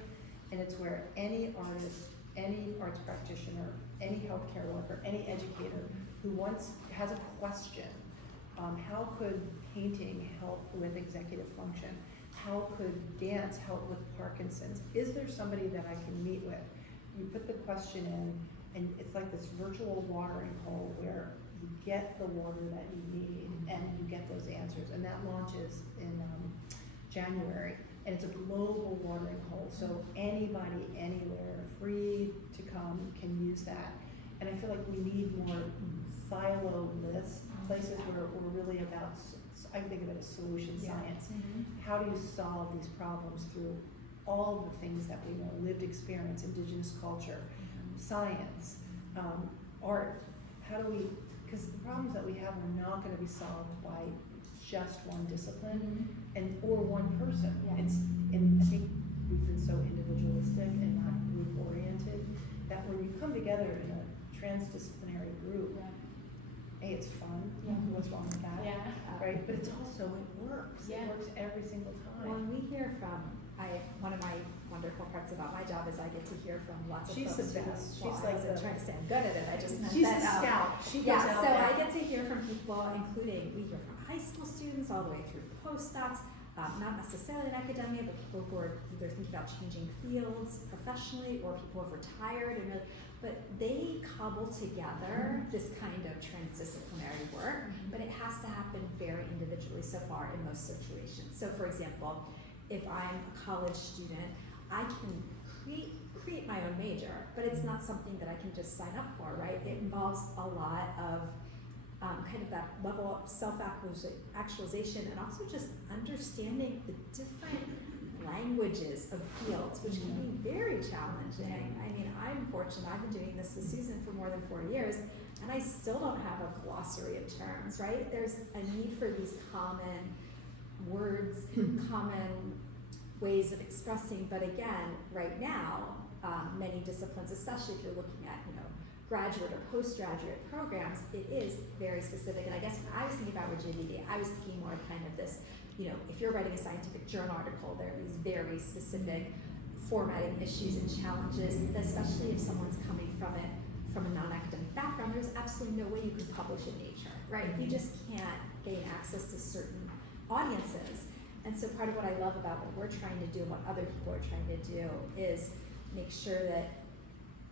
And it's where any artist, any arts practitioner, any healthcare worker, any educator who has a question, how could painting help with executive function? How could dance help with Parkinson's? Is there somebody that I can meet with? You put the question in, and it's like this virtual watering hole where you get the water that you need and you get those answers. And that launches in January. And it's a global watering hole, so anybody, anywhere, free to come can use that. And I feel like we need more silo-less places where we're really about, I think of it as solution science. How do you solve these problems through all the things that we know, lived experience, indigenous culture, science, art? How do we, because the problems that we have are not gonna be solved by just one discipline or one person. And I think we've been so individualistic and not group oriented that when you come together in a transdisciplinary group, it's fun. What's wrong with that? Right? But it's also, it works. It works every single time. When we hear from one of my wonderful wonderful parts about my job is I get to hear from lots of She's folks the who, best. well, She's I like wasn't the- trying to say I'm good at it, I just meant She's that, the scout. She goes yeah, out so there. I get to hear from people, including, we hear from high school students all the way through postdocs, not necessarily in academia, but people who are either thinking about changing fields professionally or people who have retired and really, but they cobble together this kind of transdisciplinary work, but it has to happen very individually so far in most situations. So for example, if I'm a college student, I can create my own major, but it's not something that I can just sign up for, right? It involves a lot of kind of that level of self-actualization and also just understanding the different languages of fields, which can be very challenging. I mean, I'm fortunate, I've been doing this with Susan for more than 4 years, and I still don't have a glossary of terms, right? There's a need for these common words, common ways of expressing, but again, right now, many disciplines, especially if you're looking at, graduate or postgraduate programs, it is very specific. And I guess when I was thinking about rigidity, I was thinking more of kind of this, if you're writing a scientific journal article, there are these very specific formatting issues and challenges, especially if someone's coming from a non-academic background, there's absolutely no way you could publish in Nature, right? You just can't gain access to certain audiences. And so part of what I love about what we're trying to do and what other people are trying to do is make sure that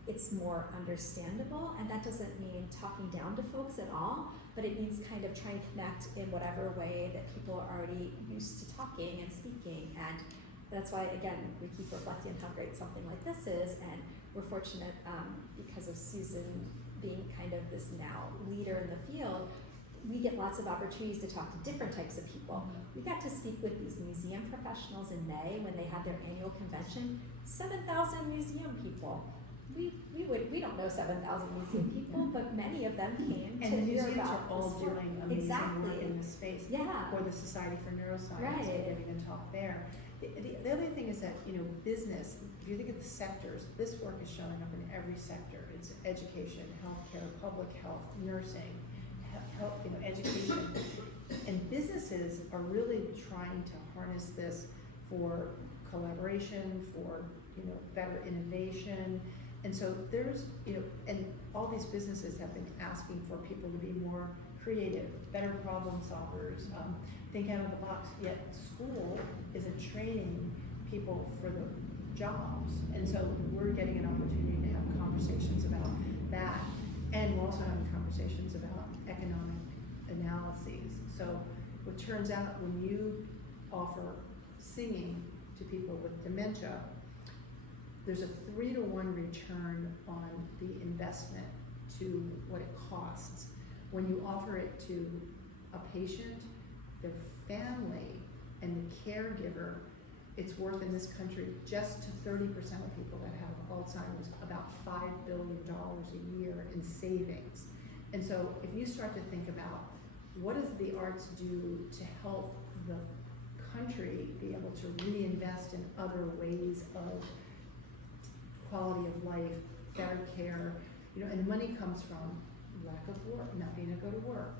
it's more understandable, and that doesn't mean talking down to folks at all, but it means kind of trying to connect in whatever way that people are already used to talking and speaking. And that's why, again, we keep reflecting on how great something like this is, and we're fortunate because of Susan being kind of this now leader in the field, we get lots of opportunities to talk to different types of people. We got to speak with these museum professionals in May when they had their annual convention, 7,000 museum people. We don't know 7,000 museum people, but many of them came And to the hear museums about are all this work. doing amazing Exactly. work in this space. Yeah. Or the Society for Neuroscience, Right. they're giving a talk there. The other thing is that, business, if you think of the sectors, this work is showing up in every sector. It's education, healthcare, public health, nursing, health, education. And businesses are really trying to harness this for collaboration, for, better innovation. And so there's, and all these businesses have been asking for people to be more creative, better problem solvers, think out of the box, yet school isn't training people for the jobs. And so we're getting an opportunity to have conversations about that. And we're also having conversations about economic analyses. So it turns out when you offer singing to people with dementia, there's a 3-to-1 return on the investment to what it costs. When you offer it to a patient, their family, and the caregiver, it's worth in this country just to 30% of people that have Alzheimer's about $5 billion a year in savings. And so if you start to think about what does the arts do to help the country be able to reinvest in other ways of quality of life, better care, and the money comes from lack of work, not being able to go to work,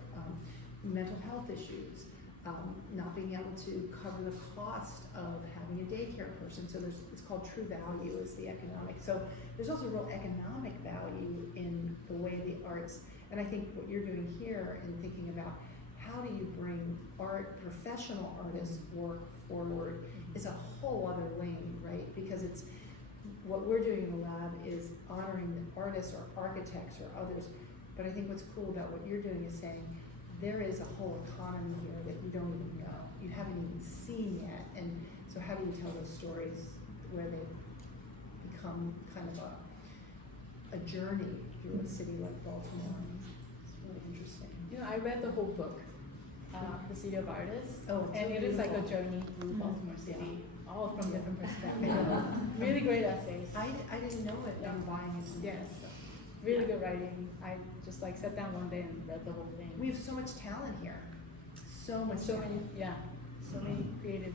mental health issues, not being able to cover the cost of having a daycare person. So it's called true value is the economic. So there's also real economic value in the way the arts, and I think what you're doing here in thinking about how do you bring art, professional artists' work forward is a whole other lane, right? Because it's, what we're doing in the lab is honoring the artists or architects or others, but I think what's cool about what you're doing is saying there is a whole economy here that you don't even know, you haven't even seen yet, and so how do you tell those stories where they become kind of a journey through a city like Baltimore? It's really interesting. I read the whole book, The City of Artists, Oh, it's and so it is like a beautiful. journey through Baltimore City, all from different perspectives. Yeah. Really great essays. I didn't know it, I'm buying it. Yes. Really good writing. I just sat down one day and read the whole thing. We have so much talent here. So much so talent. many, so many creative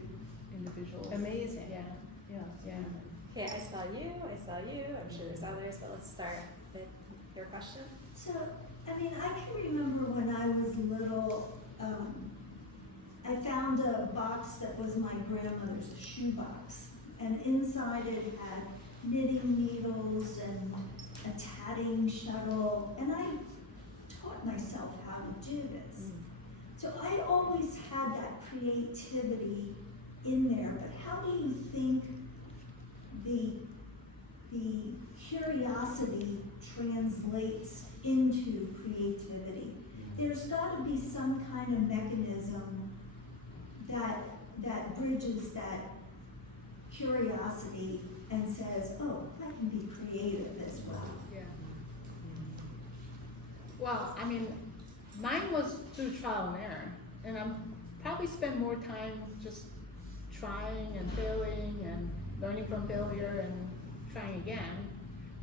individuals. Amazing. Yeah. Yeah. Okay, I saw you, I'm sure there's others, but let's start with your question. So, I can remember when I was little, I found a box that was my grandmother's, a shoe box. and inside it had knitting needles and a tatting shuttle, and I taught myself how to do this. So I always had that creativity in there, but how do you think the curiosity translates into creativity? There's got to be some kind of mechanism that bridges that curiosity and says, oh, I can be creative as well. Yeah. Well, I mean, mine was through trial and error, and I'm probably spend more time just trying and failing and learning from failure and trying again.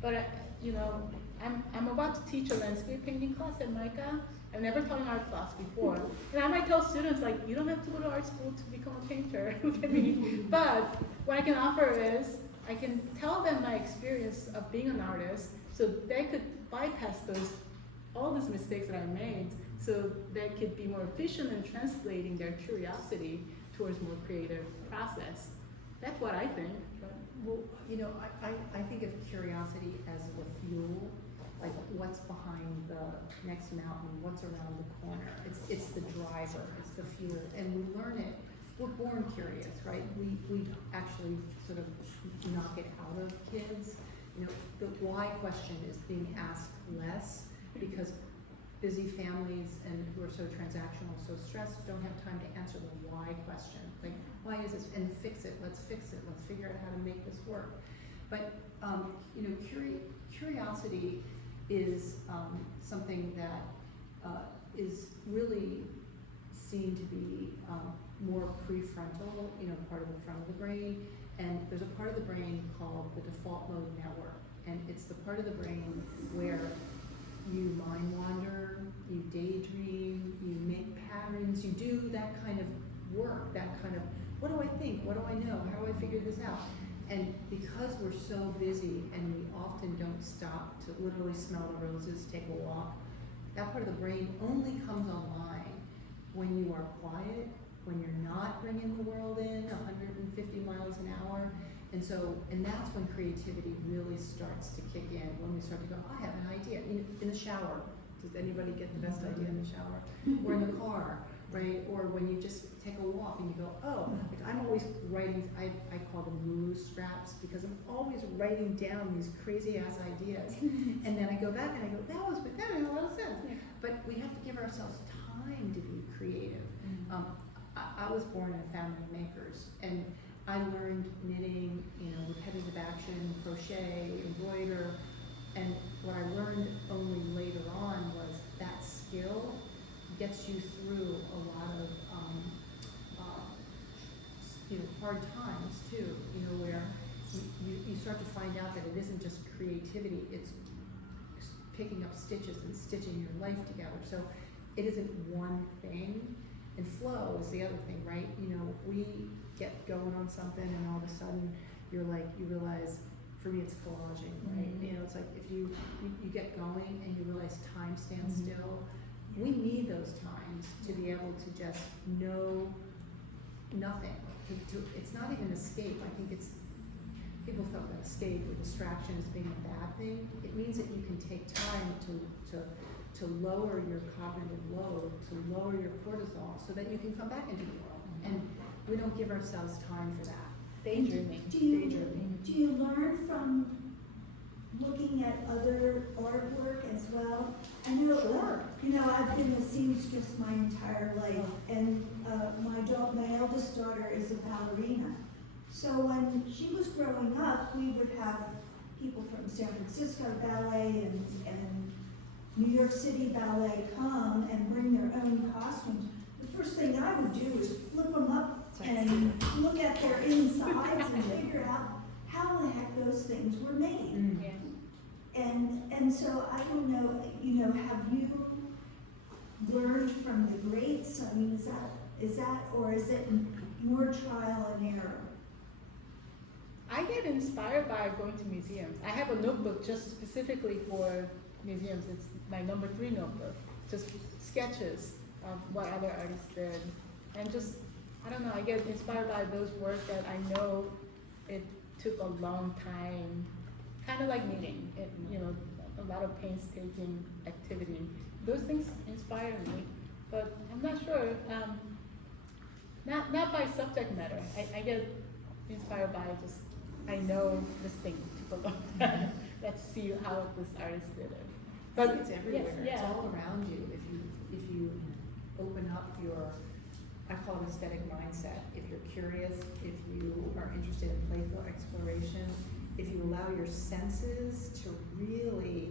But you know, I'm about to teach a landscape painting class at MICA. I've never taught an art class before, and I might tell students like, you don't have to go to art school to become a painter. Look at me. But what I can offer is I can tell them my experience of being an artist, so they could bypass all these mistakes that I made, so they could be more efficient in translating their curiosity towards more creative process. That's what I think. But Well, you know, I think of curiosity as the fuel, like what's behind the next mountain, what's around the corner. It's the driver, it's the fuel, and we learn it. We're born curious, right? We actually sort of knock it out of kids. You know, the why question is being asked less because busy families and who are so transactional, so stressed, don't have time to answer the why question. Like, why is this? And fix it, let's figure out how to make this work. But, you know, curiosity is something that is really seen to be more prefrontal, you know, part of the front of the brain. And there's a part of the brain called the default mode network. And it's the part of the brain where you mind wander, you daydream, you make patterns, you do that kind of work, that kind of, what do I think, what do I know, how do I figure this out? And because we're so busy and we often don't stop to literally smell the roses, take a walk, that part of the brain only comes online when you are quiet, when you're not bringing the world in 150 miles an hour. And so, and that's when creativity really starts to kick in, when we start to go, I have an idea. In the shower, does anybody get the best idea in the shower? Or in the car, right? Or when you just take a walk and you go, oh, like I'm always writing, I call them Lulu scraps, because I'm always writing down these crazy ass ideas. And then I go back and I go, that made a lot of sense. Yeah. But we have to give ourselves time to be creative. I was born in a family of makers, and I learned knitting, you know, repetitive action, crochet, embroider, and what I learned only later on was that skill gets you through a lot of, you know, hard times too, you know, where you start to find out that it isn't just creativity, it's picking up stitches and stitching your life together. So it isn't one thing, and flow is the other thing, right? You know, if we get going on something and all of a sudden you're like, you realize, for me it's collaging, right? You know, it's like if you get going and you realize time stands still, we need those times to be able to just know nothing. It's not even escape. I think it's, people thought that escape or distraction as being a bad thing. It means that you can take time to lower your cognitive load, to lower your cortisol, so that you can come back into the world. And we don't give ourselves time for that. daydreaming. Do you learn from looking at other artwork as well? I know, Sure. you know, I've been a seamstress my entire life, and my eldest daughter is a ballerina. So when she was growing up, we would have people from San Francisco Ballet and New York City Ballet come and bring their own costumes. The first thing I would do is flip them up and look at their insides and figure out how the heck those things were made. Yeah. And so I don't know, you know, have you learned from the greats? I mean, is that, or is it more trial and error? I get inspired by going to museums. I have a notebook just specifically for museums. It's my number 3 notebook. Just sketches of what other artists did. And just, I don't know, I get inspired by those work that I know it took a long time, kind of like knitting, it, you know, a lot of painstaking activity. Those things inspire me, but I'm not sure, not by subject matter. I get inspired by just, I know this thing took a long time. Let's see how this artist did it. But it's everywhere. yeah. It's all around you. If you open up your, I call it aesthetic mindset. If you're curious, if you are interested in playful exploration, if you allow your senses to really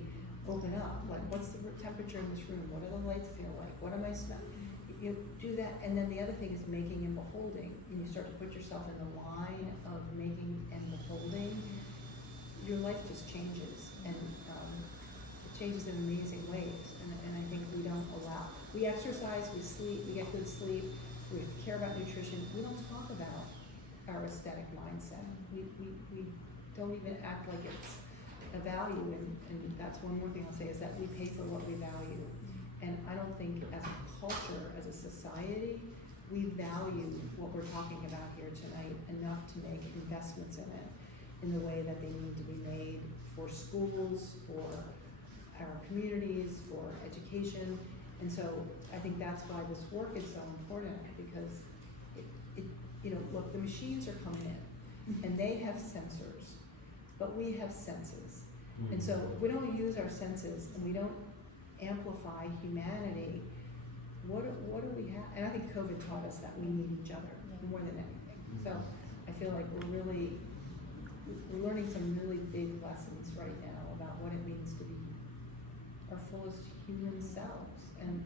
open up, like what's the temperature in this room? What do the lights feel like? What am I smelling? You do that, and then the other thing is making and beholding. When you start to put yourself in the line of making and beholding, your life just changes, and it changes in amazing ways. And I think we don't allow. We exercise, we sleep, we get good sleep, we care about nutrition. We don't talk about our aesthetic mindset. We don't even act like it's a value, and that's one more thing I'll say is that we pay for what we value. And I don't think as a culture, as a society, we value what we're talking about here tonight enough to make investments in it in the way that they need to be made for schools, for our communities, for education. And so I think that's why this work is so important, because it you know, look, the machines are coming in and they have sensors, but we have senses. And so if we don't use our senses and we don't amplify humanity, what do we have? And I think COVID taught us that we need each other more than anything. So I feel like we're learning some really big lessons right now about what it means to be our fullest human selves. And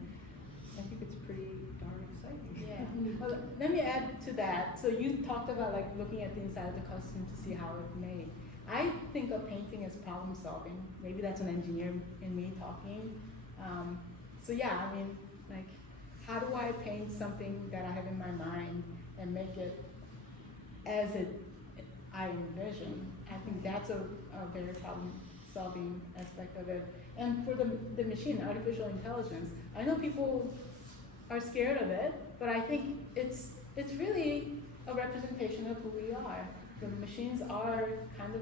I think it's pretty darn exciting. Yeah. Well, let me add to that. So you talked about like looking at the inside of the costume to see how it's made. I think of painting as problem solving. Maybe that's an engineer in me talking. So yeah, I mean, like, how do I paint something that I have in my mind and make it as I envision? I think that's a very problem solving aspect of it. And for the machine, artificial intelligence, I know people are scared of it, but I think it's really a representation of who we are. The machines are kind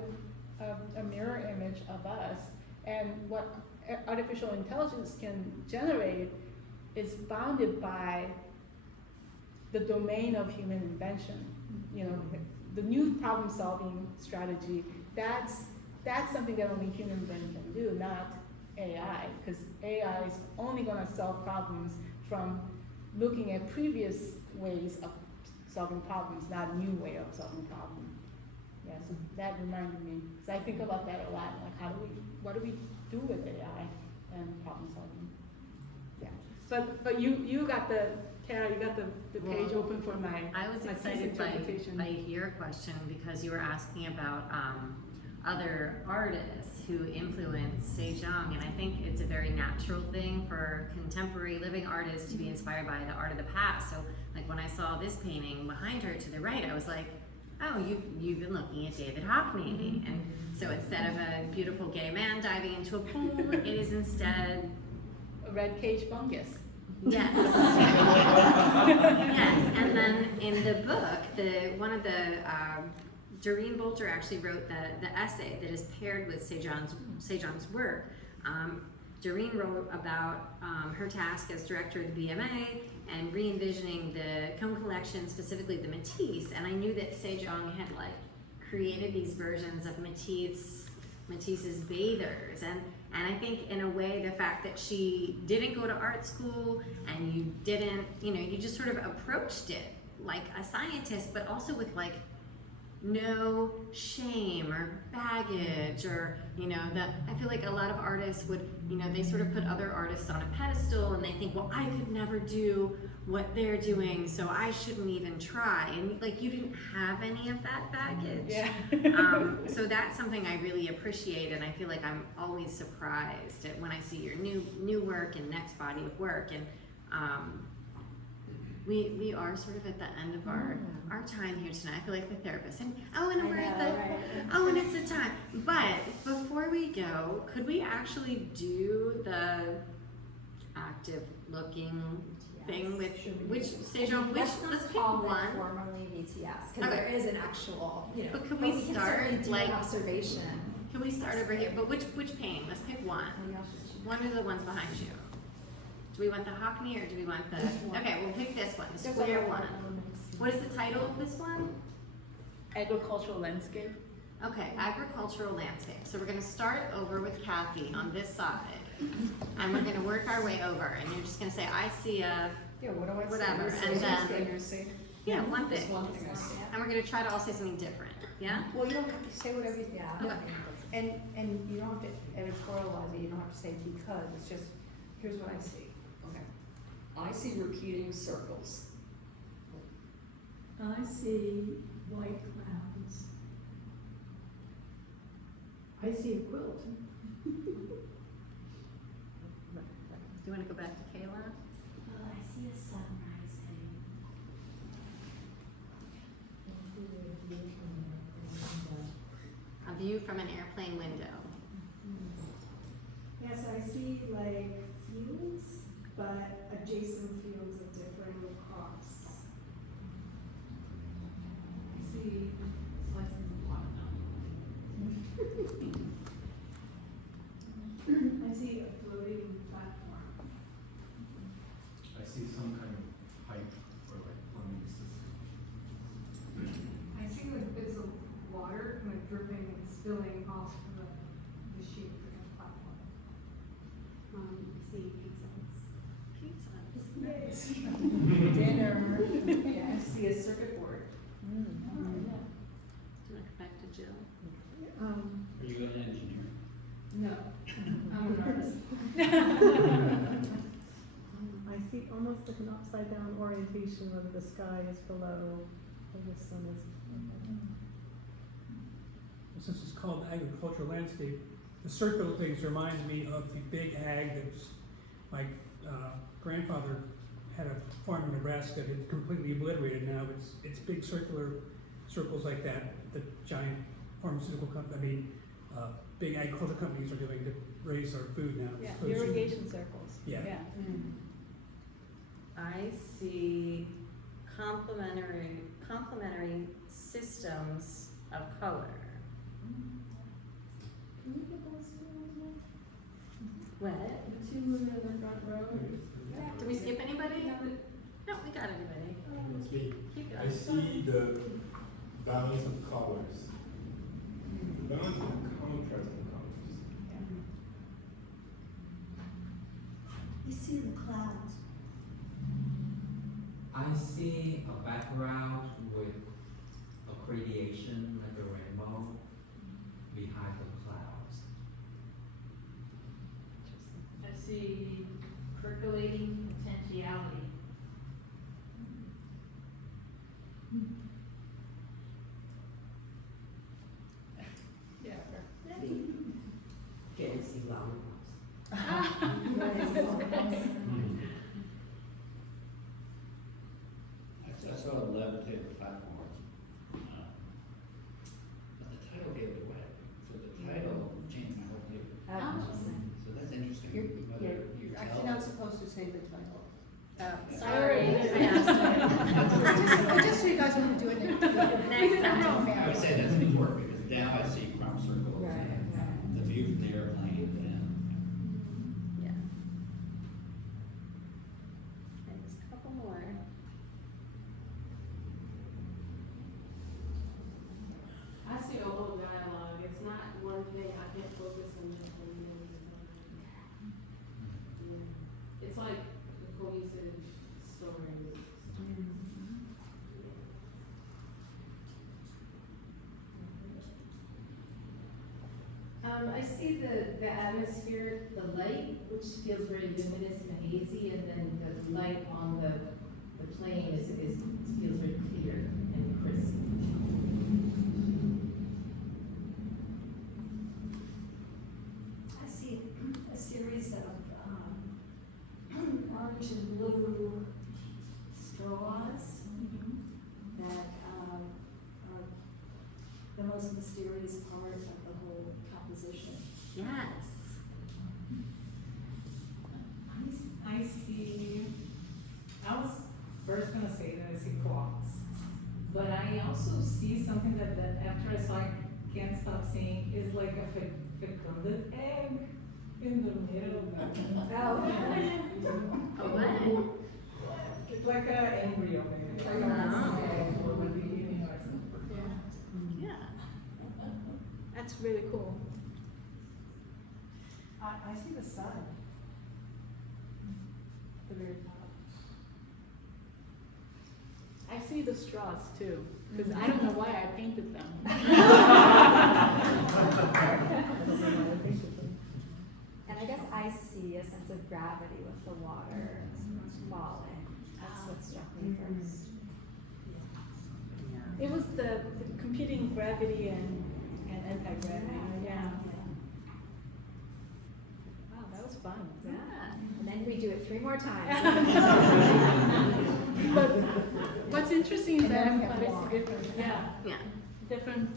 of a mirror image of us, and what artificial intelligence can generate is bounded by the domain of human invention. You know, the new problem-solving strategy, that's something that only human brain can do, not AI, because AI is only going to solve problems from looking at previous ways of solving problems, not a new way of solving problems. Yeah, so that reminded me, because I think about that a lot, like what do we do with AI and problem solving? Yeah, but you got Kara, you got the page open for my I was my excited interpretation. by your question because you were asking about other artists who influence Se Jong, and I think it's a very natural thing for contemporary living artists to be inspired by the art of the past. So like when I saw this painting behind her to the right, I was like, oh, you've been looking at David Hockney. And so instead of a beautiful gay man diving into a pool, it is instead a red cage fungus. Yes. Yes, and then in the book, Doreen Bolter actually wrote the essay that is paired with Se Jong's work. Doreen wrote about her task as director of the BMA and re-envisioning the cone collection, specifically the Matisse, and I knew that Se Jong had like created these versions of Matisse's bathers, and I think in a way the fact that she didn't go to art school and you didn't, you just sort of approached it like a scientist, but also with like no shame or baggage, or I feel like a lot of artists would, they sort of put other artists on a pedestal and they think, well, I could never do what they're doing, so I shouldn't even try. And like you didn't have any of that baggage. Yeah. So that's something I really appreciate, and I feel like I'm always surprised when I see your new work and next body of work. And we are sort of at the end of our time here tonight. I feel like the therapist. And and it's the time. But before we go, could we actually do the active looking thing with, which, Se Jong, which, let's pick call it one. formally BTS, because Okay. there is an actual, you know. But can we can start, certainly do an like- observation. Can we start over here? But which painting? Let's pick one. One of the ones behind you. Do we want the Hockney or do we want the, okay, we'll pick this one, the There's square other one. elements. What is the title of this one? Agricultural landscape. Okay, agricultural landscape. So we're gonna start over with Kathy on this side. And we're gonna work our way over and you're just gonna say, I see a, Yeah, what do I say? Whatever, You say and then- something, you say- yeah, one Just thing. one thing I see. And we're gonna try to all say something different, yeah? Well, you don't have to say whatever you think. Yeah. And you don't have to editorialize it, you don't have to say because, it's just, here's what I see. Okay. I see repeating circles. I see white clouds. I see a quilt. Do you wanna go back to Kayla? I see a sun rising. A view from an airplane window. Yes, I see like fields, but adjacent fields of different crops. I see slices of watermelon. I see a floating platform. I see some kind of pipe or like plumbing system. I see like bits of water kind of dripping and spilling off the sheet of the platform. I see pizzas. Pizza. Dinner. Yeah, I see a circuit board. Do you wanna go back to Jill? Are you an engineer? No, I'm an artist. I see almost like an upside down orientation where the sky is below and the sun is. Since it's called agricultural landscape, the circular things remind me of the big ag that's, my grandfather had a farm in Nebraska that's completely obliterated now. It's big circular circles like that, the giant pharmaceutical company, big agricultural companies are doing to raise our food now. Yeah, So it's- irrigation circles. Yeah. I see complementary systems of color. Can we get those two again? What? The two women in the front row? Did we skip anybody? No, we got everybody. Okay. Keep I going. see the balance of colors. The balance of contrast of colors. You see the clouds. I see a background with a radiation like a rainbow behind the clouds. I see percolating potentiality. Yeah. Can't see lollipops. I saw a levitated platform. But the title gave it away. So the title changed my whole view. So that's interesting. Whether you You're actually tell- not supposed to say the title. Sorry, I asked But just so you guys want to do it. Next time. I would say that's important because now I see crop circles Right, and right. the view from the airplane and Yeah. Okay, just a couple more. I see a whole dialogue. It's not one thing. I can't focus on this one. Yeah. It's like a cohesive story. I see the atmosphere, the light, which feels very luminous and hazy, and then the light on the plane feels very clear and crisp. I see a series of orange and blue straws that are the most mysterious part of the whole composition. Yes. I see also see something that after I saw, I can't stop seeing, is like a fecunded egg in the middle. Oh, what? It's like an embryo, maybe. It's like a Oh. egg or would be eating or something. Yeah. That's really cool. I see the sun. The very top. I see the straws too, because I don't know why I painted them. And I guess I see a sense of gravity with the water falling. That's what struck me first. It was the competing gravity and anti-gravity, yeah. Wow, that was fun. Yeah. And then we do it 3 more times. But what's interesting is And that then we have everybody walk. sees different, yeah, Yeah. different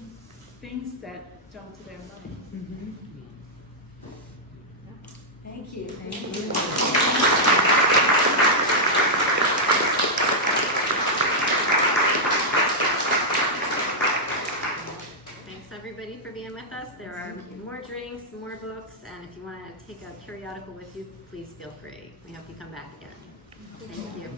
things that jump to their mind. Thank you. Thank you. Thanks everybody for being with us. There are more drinks, more books, and if you want to take a periodical with you, please feel free. We hope you come back again. Thank you.